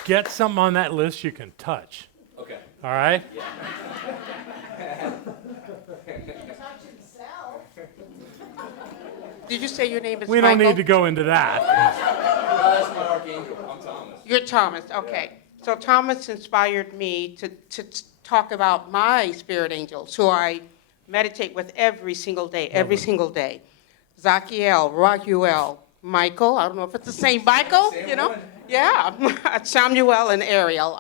Get something on that list you can touch. Okay. All right? Yeah. Did you say your name is We Michael? don't need to go into that. That's my archangel. I'm Thomas. You're Thomas, okay. So Thomas inspired me to talk about my spirit angels, who I meditate with every single day, every single day. Zachiel, Raguel, Michael, I don't know if it's the same Michael, you know? Yeah, Samuel and Ariel.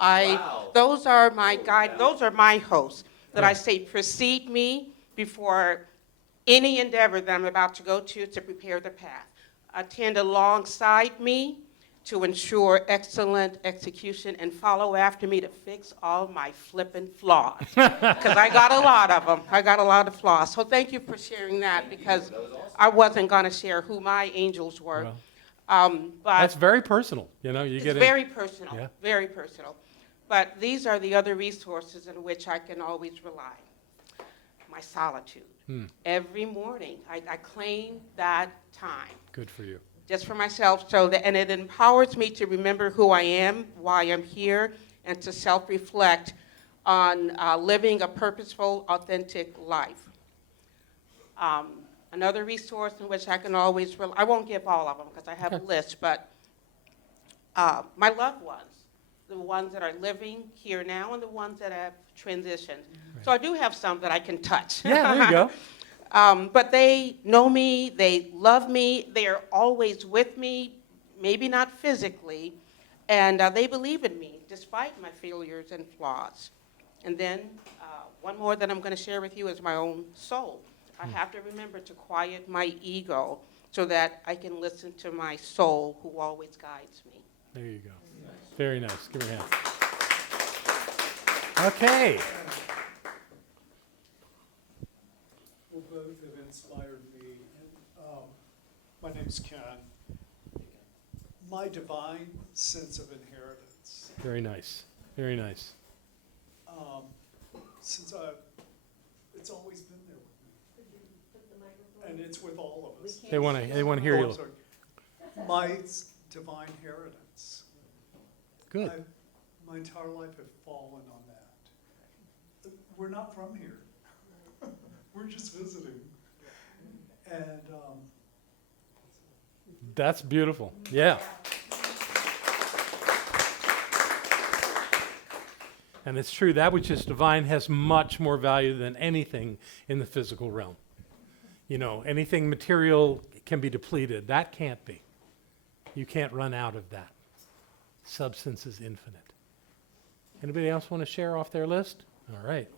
Those are my guide, those are my hosts that I say precede me before any endeavor that I'm about to go to prepare the path. Attend alongside me to ensure excellent execution and follow after me to fix all my flippin' flaws. Because I got a lot of them. I got a lot of flaws. So thank you for sharing that, because I wasn't going to share who my angels were. Well, but that's very personal. You know, you it's get very personal, Yeah. very personal. But these are the other resources in which I can always rely. My solitude. Every morning, I claim that time. Good for you. Just for myself, and it empowers me to remember who I am, why I'm here, and to self-reflect on living a purposeful, authentic life. Another resource in which I can always, I won't give all of them because I have a list, but my loved ones, the ones that are living here now and the ones that have transitioned. So I do have some that I can touch. Yeah, there you go. But they know me, they love me, they are always with me, maybe not physically, and they believe in me despite my failures and flaws. And then one more that I'm going to share with you is my own soul. I have to remember to quiet my ego so that I can listen to my soul, who always guides me. There you go. Very nice. Give her a hand. Okay. Well, both have inspired me. My name's Ken. My divine sense of inheritance. Very nice. Very nice. It's always been there with me. And it's with all of us. They want to hear you. Sorry. My divine inheritance. Good. My entire life have fallen on that. We're not from here. We're just visiting. And That's beautiful. Yeah. And it's true, that which is divine has much more value than anything in the physical realm. You know, anything material can be depleted. That can't be. You can't run out of that. Substance is infinite. Anybody else want to share off their list? All right.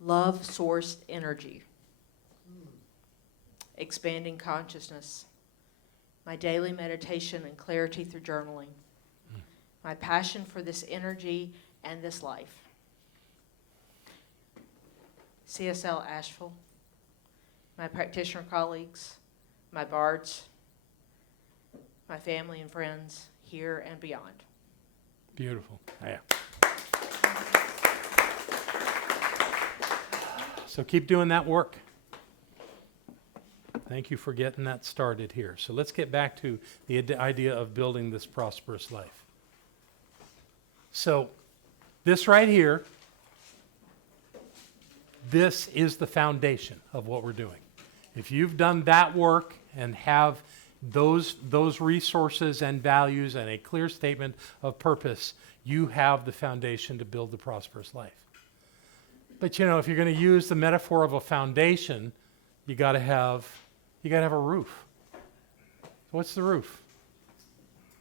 Love-sourced energy. Expanding consciousness. My daily meditation and clarity through journaling. My passion for this energy and this life. CSL Asheville. My practitioner colleagues. My bards. My family and friends here and beyond. Beautiful. Yeah. So keep doing that work. Thank you for getting that started here. So let's get back to the idea of building this prosperous life. So this right here, this is the foundation of what we're doing. If you've done that work and have those resources and values and a clear statement of purpose, you have the foundation to build the prosperous life. But you know, if you're going to use the metaphor of a foundation, you got to have a roof. What's the roof?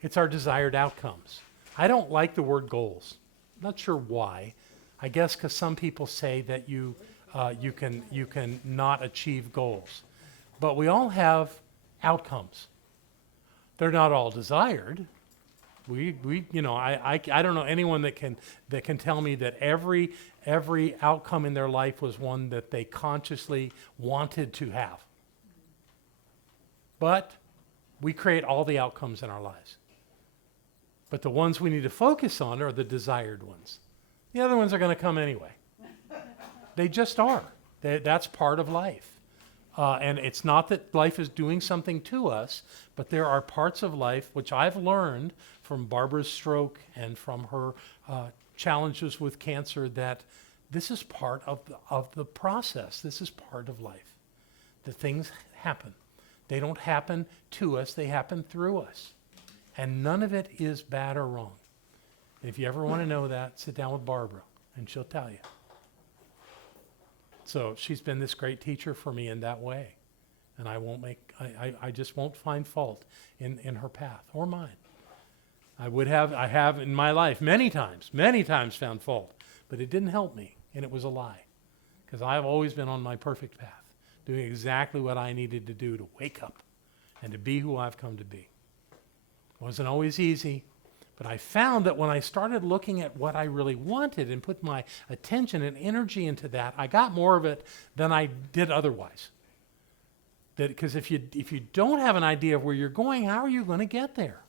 It's our desired outcomes. I don't like the word goals. I'm not sure why. I guess because some people say that you can not achieve goals. But we all have outcomes. They're not all desired. I don't know anyone that can tell me that every outcome in their life was one that they consciously wanted to have. But we create all the outcomes in our lives. But the ones we need to focus on are the desired ones. The other ones are going to come anyway. They just are. That's part of life. And it's not that life is doing something to us, but there are parts of life which I've learned from Barbara's stroke and from her challenges with cancer that this is part of the process. This is part of life. The things happen. They don't happen to us, they happen through us. And none of it is bad or wrong. And if you ever want to know that, sit down with Barbara and she'll tell you. So she's been this great teacher for me in that way. And I just won't find fault in her path or mine. I have in my life many times found fault, but it didn't help me, and it was a lie. Because I've always been on my perfect path, doing exactly what I needed to do to wake up and to be who I've come to be. It wasn't always easy, but I found that when I started looking at what I really wanted and put my attention and energy into that, I got more of it than I did otherwise. Because if you don't have an idea of where you're going, how are you going to get there?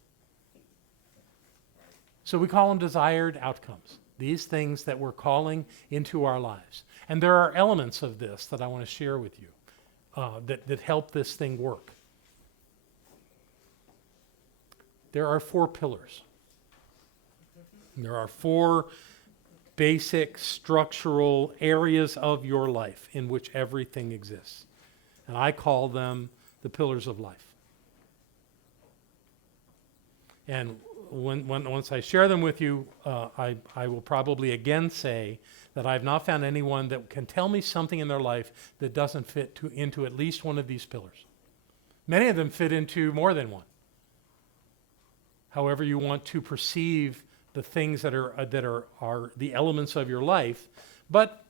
So we call them desired outcomes, these things that we're calling into our lives. And there are elements of this that I want to share with you that help this thing work. There are 4 pillars. There are 4 basic structural areas of your life in which everything exists. And I call them the pillars of life. And once I share them with you, I will probably again say that I've not found anyone that can tell me something in their life that doesn't fit into at least one of these pillars. Many of them fit into more than one. However you want to perceive the things that are the elements of your life, but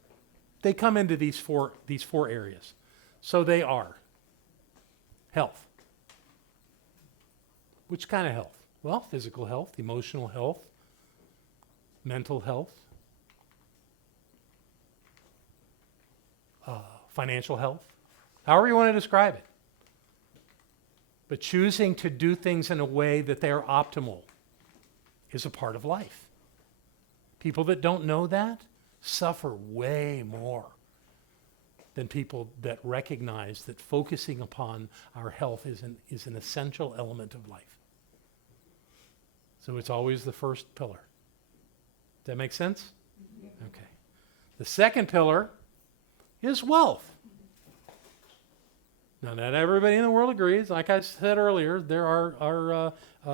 they come into these four areas. So they are health. Which kind of health? Well, physical health, emotional health, mental health, financial health, however you want to describe it. But choosing to do things in a way that they are optimal is a part of life. People that don't know that suffer way more than people that recognize that focusing upon our health is an essential element of life. So it's always the first pillar. Does that make sense? Okay. The second pillar is wealth. Now, not everybody in the world agrees. Like I said earlier, there are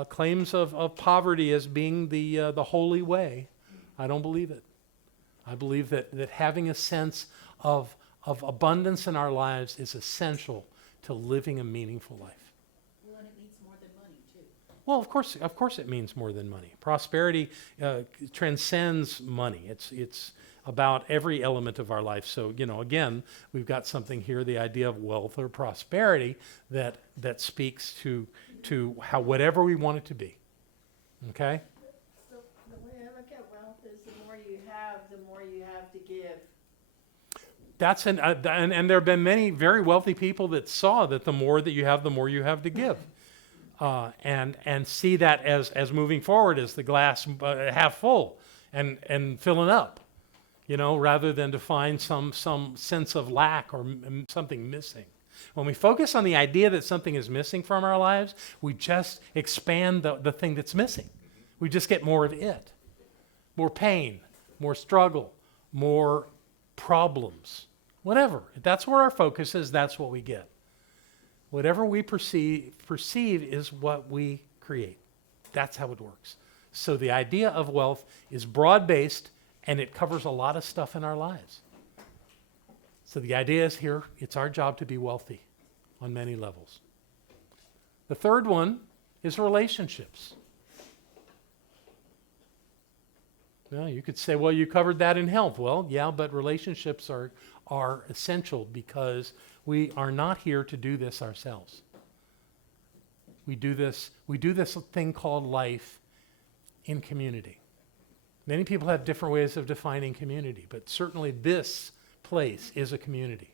claims of poverty as being the holy way. I don't believe it. I believe that having a sense of abundance in our lives is essential to living a meaningful life. Well, and it means more than money, too. Well, of course it means more than money. Prosperity transcends money. It's about every element of our life. So, again, we've got something here, the idea of wealth or prosperity that speaks to how whatever we want it to be. Okay? So the way I look at wealth is the more you have to give. And there have been many very wealthy people that saw that the more that you have, the more you have to give. And see that as moving forward as the glass half full and filling up. Rather than to find some sense of lack or something missing. When we focus on the idea that something is missing from our lives, we just expand the thing that's missing. We just get more of it. More pain, more struggle, more problems, whatever. If that's where our focus is, that's what we get. Whatever we perceive is what we create. That's how it works. So the idea of wealth is broad-based, and it covers a lot of stuff in our lives. So the idea is here, it's our job to be wealthy on many levels. The third one is relationships. Well, you could say, well, you covered that in health. Well, yeah, but relationships are essential because we are not here to do this ourselves. We do this thing called life in community. Many people have different ways of defining community, but certainly this place is a community.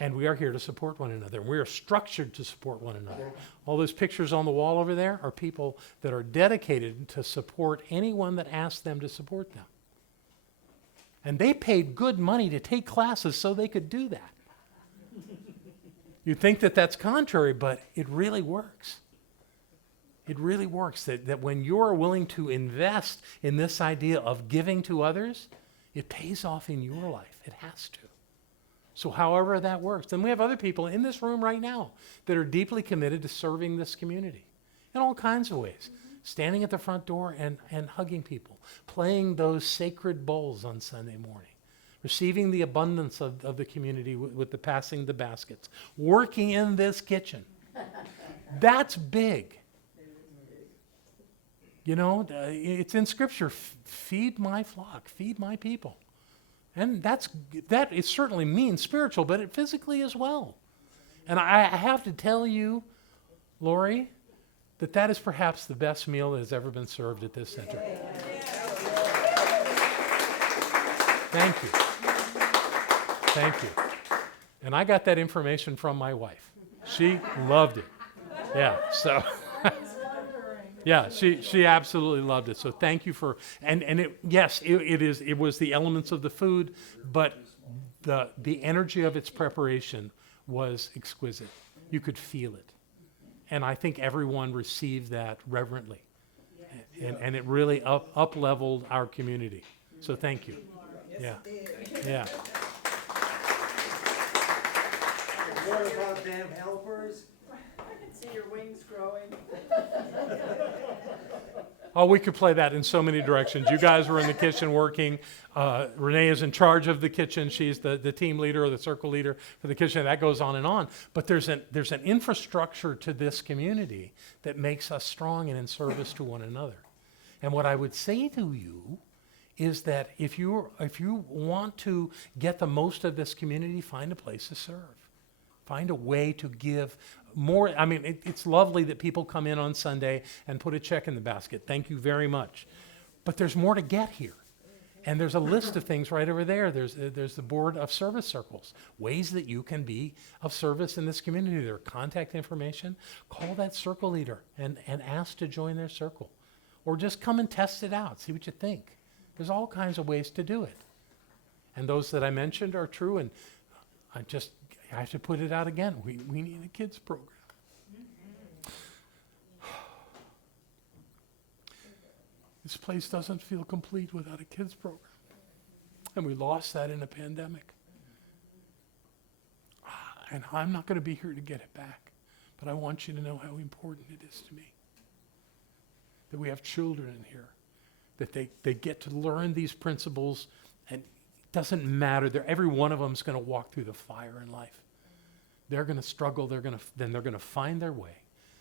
And we are here to support one another. We are structured to support one another. All those pictures on the wall over there are people that are dedicated to support anyone that asks them to support them. And they paid good money to take classes so they could do that. You'd think that that's contrary, but it really works. It really works that when you're willing to invest in this idea of giving to others, it pays off in your life. It has to. So however that works. And we have other people in this room right now that are deeply committed to serving this community in all kinds of ways. Standing at the front door and hugging people, playing those sacred bowls on Sunday morning, receiving the abundance of the community with the passing the baskets, working in this kitchen. That's big. You know, it's in Scripture, feed my flock, feed my people. And that it certainly means spiritual, but it physically as well. And I have to tell you, Lori, that is perhaps the best meal that has ever been served at this center. Thank you. Thank you. And I got that information from my wife. She loved it. Yeah, so... Yeah, she absolutely loved it. So thank you for, and it, yes, it was the elements of the food, but the energy of its preparation was exquisite. You could feel it. And I think everyone received that reverently. And it really up-leveled our community. So thank you. Yeah. Yeah. What about damn helpers? I can see your wings growing. Oh, we could play that in so many directions. You guys were in the kitchen working. Renee is in charge of the kitchen. She's the team leader or the circle leader for the kitchen. That goes on and on. But there's an infrastructure to this community that makes us strong and in service to one another. And what I would say to you is that if you want to get the most of this community, find a place to serve. Find a way to give more. I mean, it's lovely that people come in on Sunday and put a check in the basket. Thank you very much. But there's more to get here. And there's a list of things right over there. There's the board of service circles, ways that you can be of service in this community. Their contact information. Call that circle leader and ask to join their circle. Or just come and test it out. See what you think. There's all kinds of ways to do it. And those that I mentioned are true. And I have to put it out again. We need a kids program. This place doesn't feel complete without a kids program. And we lost that in a pandemic. And I'm not going to be here to get it back. But I want you to know how important it is to me. That we have children in here. That they get to learn these principles. And it doesn't matter. Every one of them is going to walk through the fire in life. They're going to struggle. Then they're going to find their way.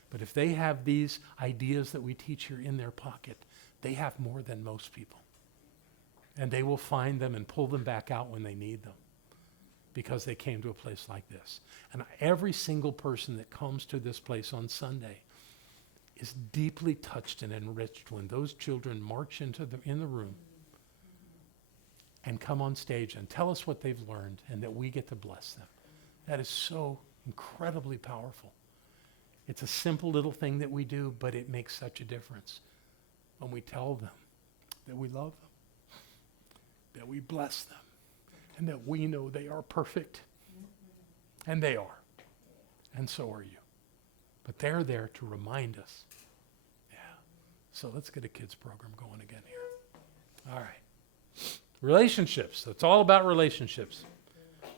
But if they have these ideas that we teach here in their pocket, they have more than most people. And they will find them and pull them back out when they need them because they came to a place like this. And every single person that comes to this place on Sunday is deeply touched and enriched when those children march in the room and come on stage and tell us what they've learned and that we get to bless them. That is so incredibly powerful. It's a simple little thing that we do, but it makes such a difference when we tell them that we love them, that we bless them, and that we know they are perfect. And they are. And so are you. But they're there to remind us. Yeah. So let's get a kids program going again here. All right. Relationships. It's all about relationships.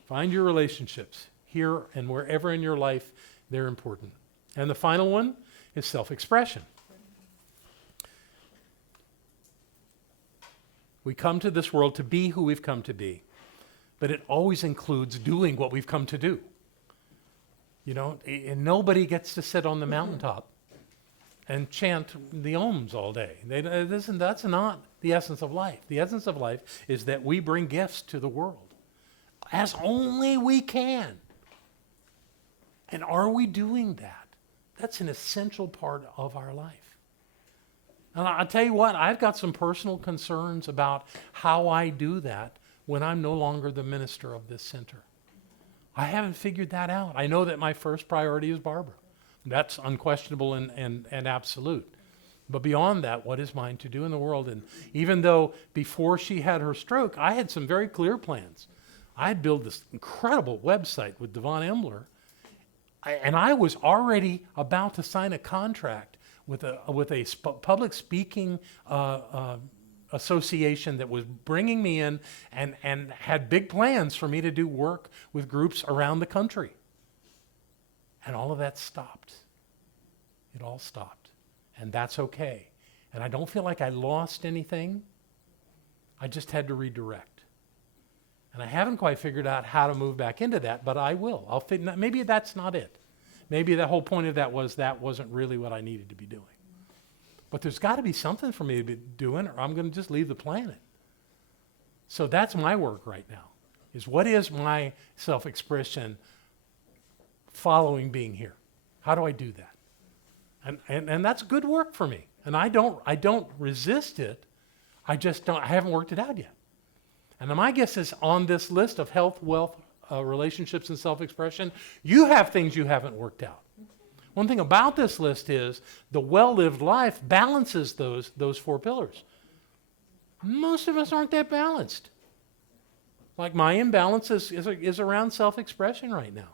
Find your relationships here and wherever in your life they're important. And the final one is self-expression. We come to this world to be who we've come to be, but it always includes doing what we've come to do. You know, and nobody gets to sit on the mountaintop and chant the ohms all day. That's not the essence of life. The essence of life is that we bring gifts to the world as only we can. And are we doing that? That's an essential part of our life. And I'll tell you what, I've got some personal concerns about how I do that when I'm no longer the minister of this center. I haven't figured that out. I know that my first priority is Barbara. That's unquestionable and absolute. But beyond that, what is mine to do in the world? And even though before she had her stroke, I had some very clear plans. I had built this incredible website with Devon Embler, and I was already about to sign a contract with a public speaking association that was bringing me in and had big plans for me to do work with groups around the country. And all of that stopped. It all stopped. And that's okay. And I don't feel like I lost anything. I just had to redirect. And I haven't quite figured out how to move back into that, but I will. Maybe that's not it. Maybe the whole point of that wasn't really what I needed to be doing. But there's got to be something for me to be doing, or I'm going to just leave the planet. So that's my work right now, is what is my self-expression following being here? How do I do that? And that's good work for me. And I don't resist it. I haven't worked it out yet. And my guess is on this list of health, wealth, relationships, and self-expression, you have things you haven't worked out. One thing about this list is the well-lived life balances those 4 pillars. Most of us aren't that balanced. Like my imbalance is around self-expression right now.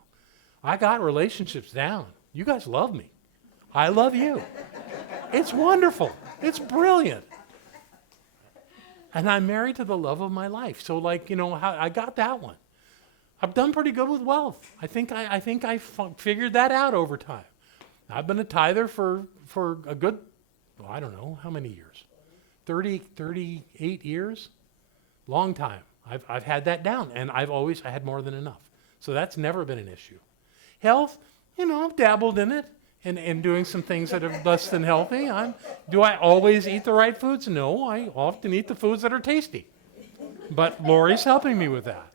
I got relationships down. You guys love me. I love you. It's wonderful. It's brilliant. And I'm married to the love of my life. So I got that one. I've done pretty good with wealth. I think I figured that out over time. I've been a tither for a good, I don't know, how many years? 38 years? Long time. I've had that down, and I had more than enough. So that's never been an issue. Health, I've dabbled in it and doing some things that are less than healthy. Do I always eat the right foods? No, I often eat the foods that are tasty. But Lori's helping me with that.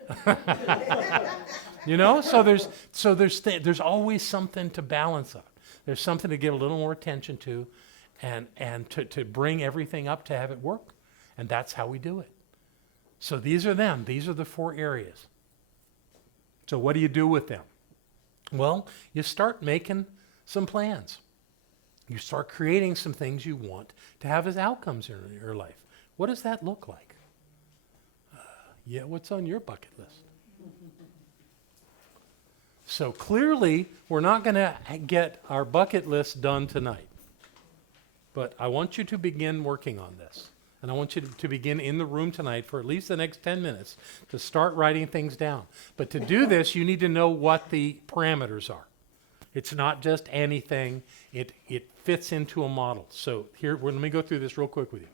So there's always something to balance out. There's something to give a little more attention to and to bring everything up to have it work. And that's how we do it. So these are them. These are the 4 areas. So what do you do with them? Well, you start making some plans. You start creating some things you want to have as outcomes in your life. What does that look like? What's on your bucket list? So clearly, we're not going to get our bucket list done tonight. But I want you to begin working on this. And I want you to begin in the room tonight for at least the next 10 minutes to start writing things down. But to do this, you need to know what the parameters are. It's not just anything. It fits into a model. So let me go through this real quick with you.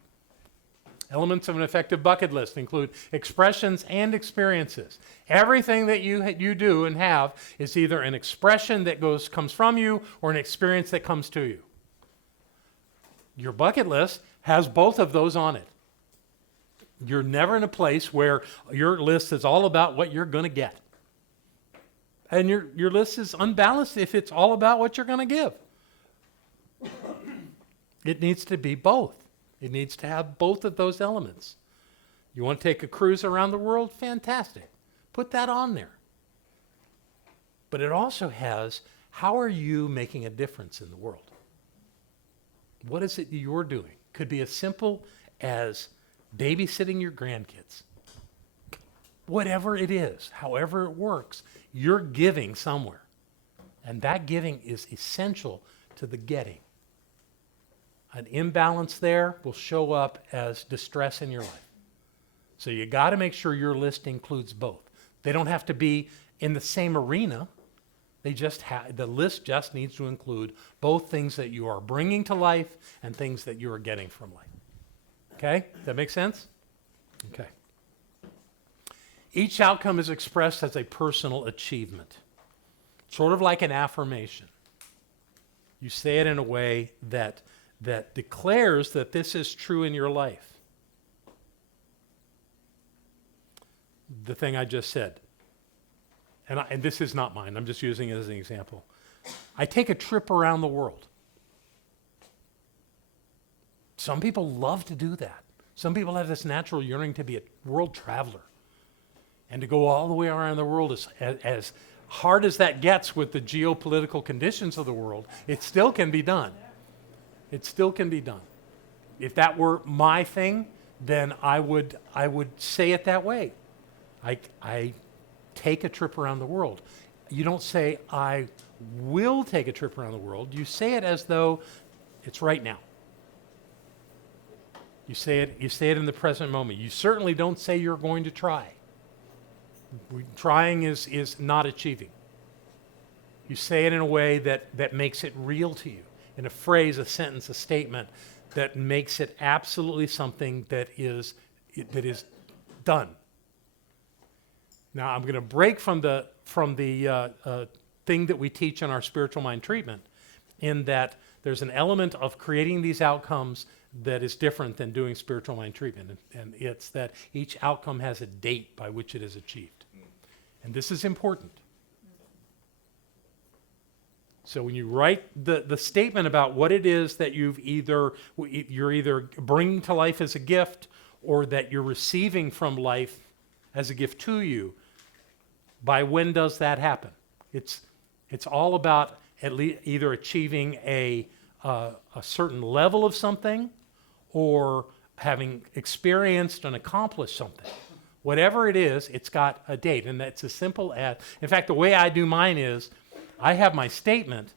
Elements of an effective bucket list include expressions and experiences. Everything that you do and have is either an expression that comes from you or an experience that comes to you. Your bucket list has both of those on it. You're never in a place where your list is all about what you're going to get. And your list is unbalanced if it's all about what you're going to give. It needs to be both. It needs to have both of those elements. You want to take a cruise around the world? Fantastic. Put that on there. But it also has, how are you making a difference in the world? What is it you're doing? Could be as simple as babysitting your grandkids. Whatever it is, however it works, you're giving somewhere. And that giving is essential to the getting. An imbalance there will show up as distress in your life. So you got to make sure your list includes both. They don't have to be in the same arena. The list just needs to include both things that you are bringing to life and things that you are getting from life. Okay? Does that make sense? Okay. Each outcome is expressed as a personal achievement, sort of like an affirmation. You say it in a way that declares that this is true in your life. The thing I just said. And this is not mine. I'm just using it as an example. I take a trip around the world. Some people love to do that. Some people have this natural yearning to be a world traveler and to go all the way around the world. As hard as that gets with the geopolitical conditions of the world, it still can be done. It still can be done. If that were my thing, then I would say it that way. I take a trip around the world. You don't say, I will take a trip around the world. You say it as though it's right now. You say it in the present moment. You certainly don't say you're going to try. Trying is not achieving. You say it in a way that makes it real to you, in a phrase, a sentence, a statement that makes it absolutely something that is done. Now I'm going to break from the thing that we teach in our spiritual mind treatment, in that there's an element of creating these outcomes that is different than doing spiritual mind treatment, and it's that each outcome has a date by which it is achieved. And this is important. So when you write the statement about what it is that you're either bringing to life as a gift or that you're receiving from life as a gift to you, by when does that happen? It's all about at least either achieving a certain level of something or having experienced and accomplished something. Whatever it is, it's got a date, and that's as simple as, in fact, the way I do mine is, I have my statement,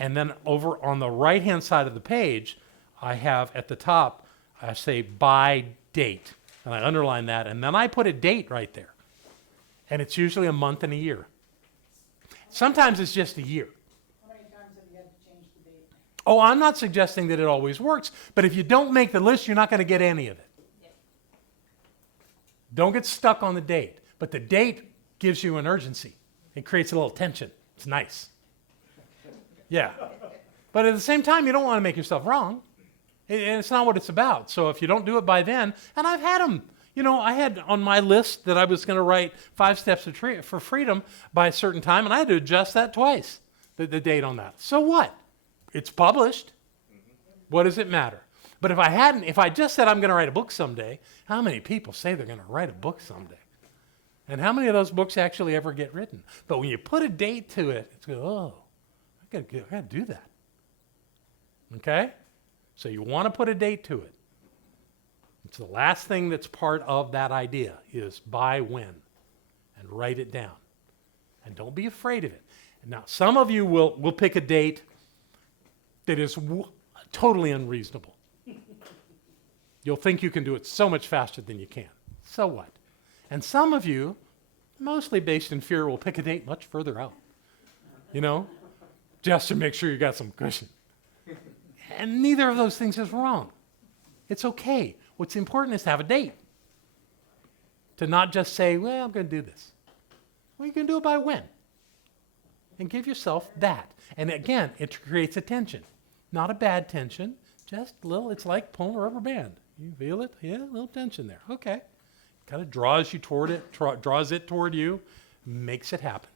and then over on the right-hand side of the page, I have at the top, I say by date, and I underline that, and then I put a date right there. And it's usually a month and a year. Sometimes it's just a year. How many times have you had to change the date? Oh, I'm not suggesting that it always works, but if you don't make the list, you're not going to get any of it. Don't get stuck on the date. But the date gives you an urgency. It creates a little tension. It's nice. Yeah. But at the same time, you don't want to make yourself wrong. And it's not what it's about. So if you don't do it by then, and I've had them. You know, I had on my list that I was going to write 5 Steps for Freedom by a certain time, and I had to adjust that twice, the date on that. So what? It's published. What does it matter? But if I just said I'm going to write a book someday, how many people say they're going to write a book someday? And how many of those books actually ever get written? But when you put a date to it, it's going, oh, I got to do that. Okay? So you want to put a date to it. It's the last thing that's part of that idea is by when, and write it down. And don't be afraid of it. Now, some of you will pick a date that is totally unreasonable. You'll think you can do it so much faster than you can. So what? And some of you, mostly based in fear, will pick a date much further out. You know? Just to make sure you got some cushion. And neither of those things is wrong. It's okay. What's important is to have a date. To not just say, well, I'm going to do this. Well, you can do it by when. And give yourself that. And again, it creates a tension. Not a bad tension, just a little, it's like pulling a rubber band. You feel it? Yeah, a little tension there. Okay. Kind of draws you toward it, draws it toward you, makes it happen.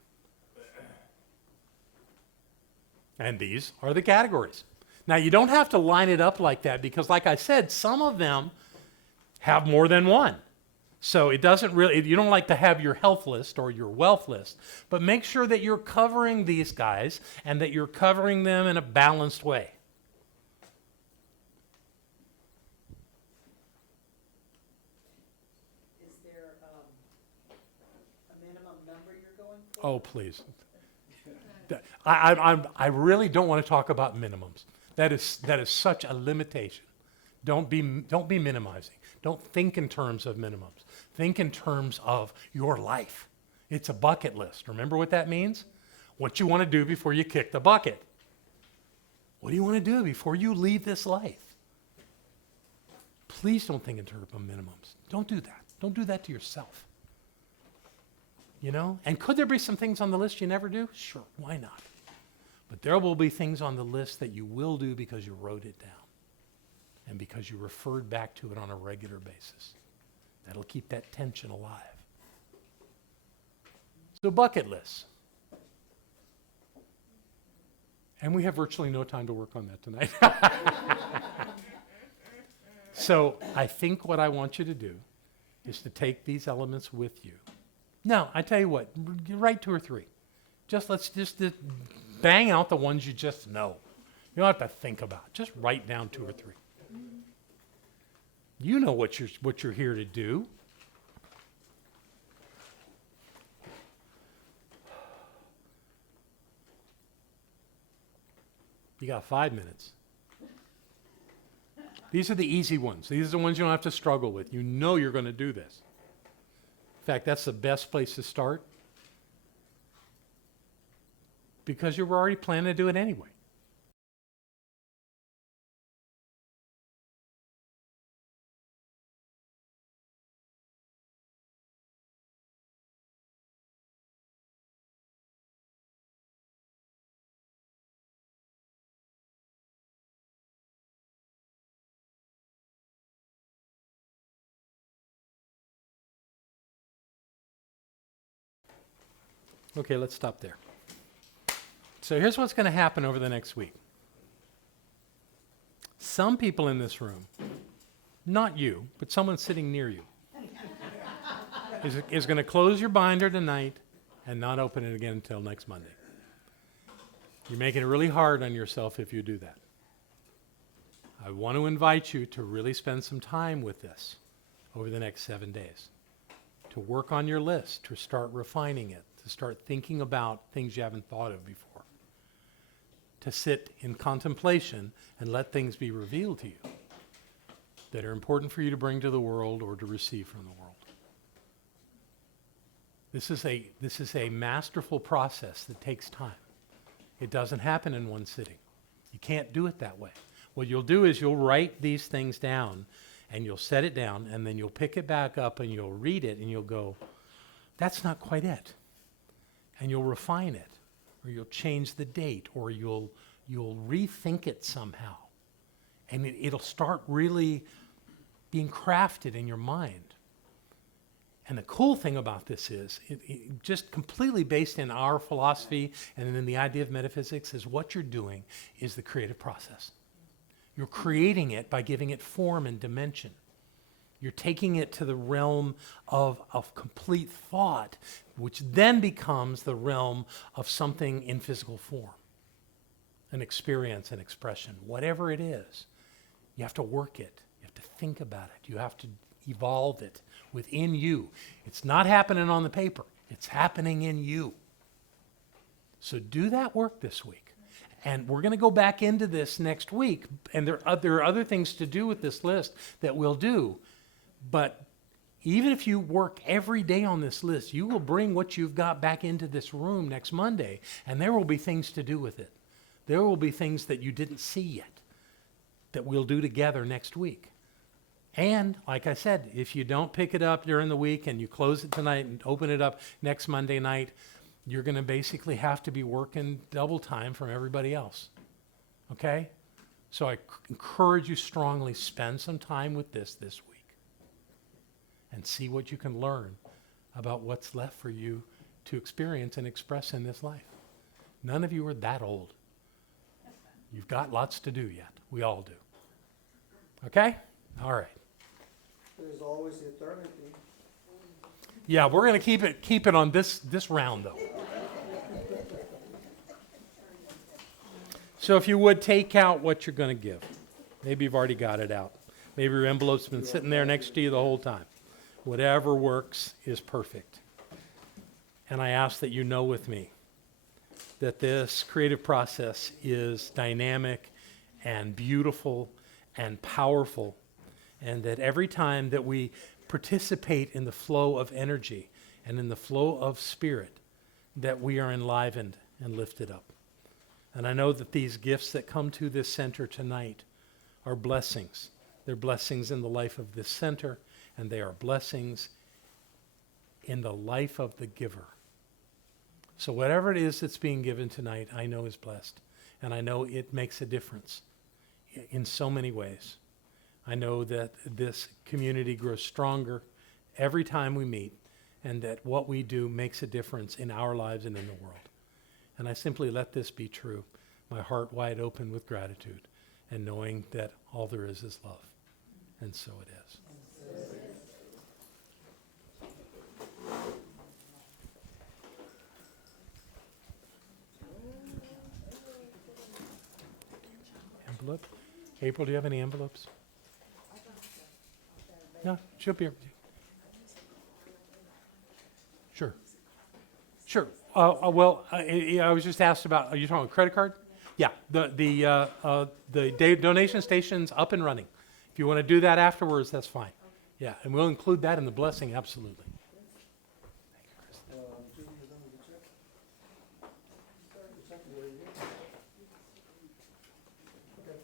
And these are the categories. Now, you don't have to line it up like that because, like I said, some of them have more than one. So it doesn't really, you don't like to have your health list or your wealth list, but make sure that you're covering these guys and that you're covering them in a balanced way. Is there a minimum number you're going for? Oh, please. I really don't want to talk about minimums. That is such a limitation. Don't be minimizing. Don't think in terms of minimums. Think in terms of your life. It's a bucket list. Remember what that means? What you want to do before you kick the bucket. What do you want to do before you leave this life? Please don't think in terms of minimums. Don't do that. Don't do that to yourself. You know? And could there be some things on the list you never do? Sure, why not? But there will be things on the list that you will do because you wrote it down and because you referred back to it on a regular basis. That'll keep that tension alive. So bucket lists. And we have virtually no time to work on that tonight. So I think what I want you to do is to take these elements with you. Now, I tell you what, write 2 or 3. Let's just bang out the ones you just know. You don't have to think about. Just write down 2 or 3. You know what you're here to do. You got 5 minutes. These are the easy ones. These are the ones you don't have to struggle with. You know you're going to do this. In fact, that's the best place to start because you're already planning to do it anyway. Okay, let's stop there. So here's what's going to happen over the next week. Some people in this room, not you, but someone sitting near you, is going to close your binder tonight and not open it again until next Monday. You're making it really hard on yourself if you do that. I want to invite you to really spend some time with this over the next 7 days, to work on your list, to start refining it, to start thinking about things you haven't thought of before, to sit in contemplation and let things be revealed to you that are important for you to bring to the world or to receive from the world. This is a masterful process that takes time. It doesn't happen in one sitting. You can't do it that way. What you'll do is you'll write these things down and you'll set it down and then you'll pick it back up and you'll read it and you'll go, that's not quite it. And you'll refine it, or you'll change the date, or you'll rethink it somehow. And it'll start really being crafted in your mind. And the cool thing about this is, it just completely based in our philosophy and in the idea of metaphysics, is what you're doing is the creative process. You're creating it by giving it form and dimension. You're taking it to the realm of complete thought, which then becomes the realm of something in physical form, an experience, an expression, whatever it is. You have to work it. You have to think about it. You have to evolve it within you. It's not happening on the paper. It's happening in you. So do that work this week. And we're going to go back into this next week, and there are other things to do with this list that we'll do. But even if you work every day on this list, you will bring what you've got back into this room next Monday, and there will be things to do with it. There will be things that you didn't see yet that we'll do together next week. And like I said, if you don't pick it up during the week and you close it tonight and open it up next Monday night, you're going to basically have to be working double time from everybody else. Okay? So I encourage you strongly, spend some time with this week and see what you can learn about what's left for you to experience and express in this life. None of you are that old. You've got lots to do yet. We all do. Okay? All right. There's always eternity. Yeah, we're going to keep it on this round, though. So if you would, take out what you're going to give. Maybe you've already got it out. Maybe your envelope's been sitting there next to you the whole time. Whatever works is perfect. And I ask that you know with me that this creative process is dynamic and beautiful and powerful, and that every time that we participate in the flow of energy and in the flow of spirit, that we are enlivened and lifted up. And I know that these gifts that come to this center tonight are blessings. They're blessings in the life of this center, and they are blessings in the life of the giver. So whatever it is that's being given tonight, I know is blessed. And I know it makes a difference in so many ways. I know that this community grows stronger every time we meet, and that what we do makes a difference in our lives and in the world. And I simply let this be true, my heart wide open with gratitude, and knowing that all there is love. And so it is. Envelope? April, do you have any envelopes? No, she'll be able to. Sure. Sure. I was just asked about, are you talking about credit card? Yeah, the donation station's up and running. If you want to do that afterwards, that's fine. Yeah, and we'll include that in the blessing, absolutely. Judy, you're done with the check? The check, where are you? Okay.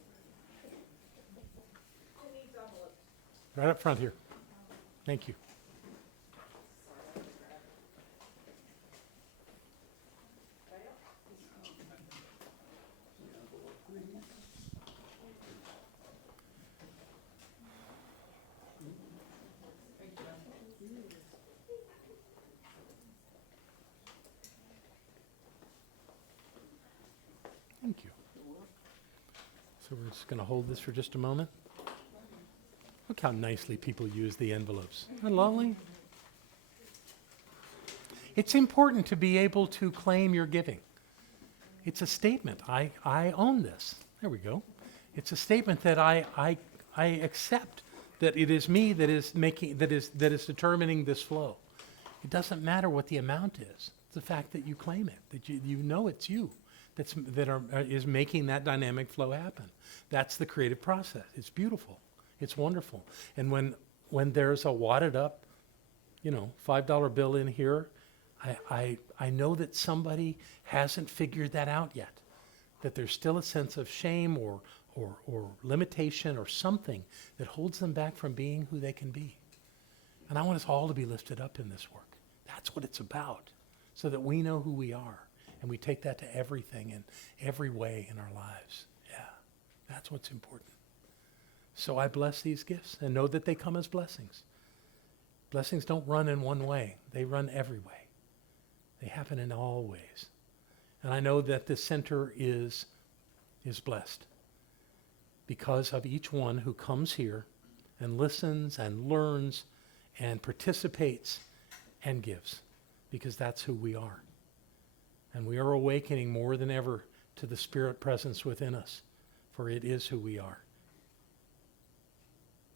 Right up front here. Thank you. Thank you. So we're just going to hold this for just a moment. Look how nicely people use the envelopes. Isn't that lovely? It's important to be able to claim your giving. It's a statement. I own this. There we go. It's a statement that I accept that it is me that is determining this flow. It doesn't matter what the amount is. It's the fact that you claim it, that you know it's you is making that dynamic flow happen. That's the creative process. It's beautiful. It's wonderful. And when there's a wadded up, $5 bill in here, I know that somebody hasn't figured that out yet. That there's still a sense of shame or limitation or something that holds them back from being who they can be. And I want us all to be lifted up in this work. That's what it's about, so that we know who we are. And we take that to everything in every way in our lives. Yeah, that's what's important. So I bless these gifts and know that they come as blessings. Blessings don't run in one way. They run every way. They happen in all ways. And I know that this center is blessed because of each one who comes here and listens and learns and participates and gives, because that's who we are. And we are awakening more than ever to the Spirit presence within us, for it is who we are.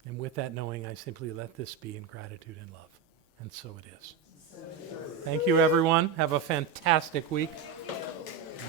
And with that knowing, I simply let this be in gratitude and love. And so it is. Thank you, everyone. Have a fantastic week.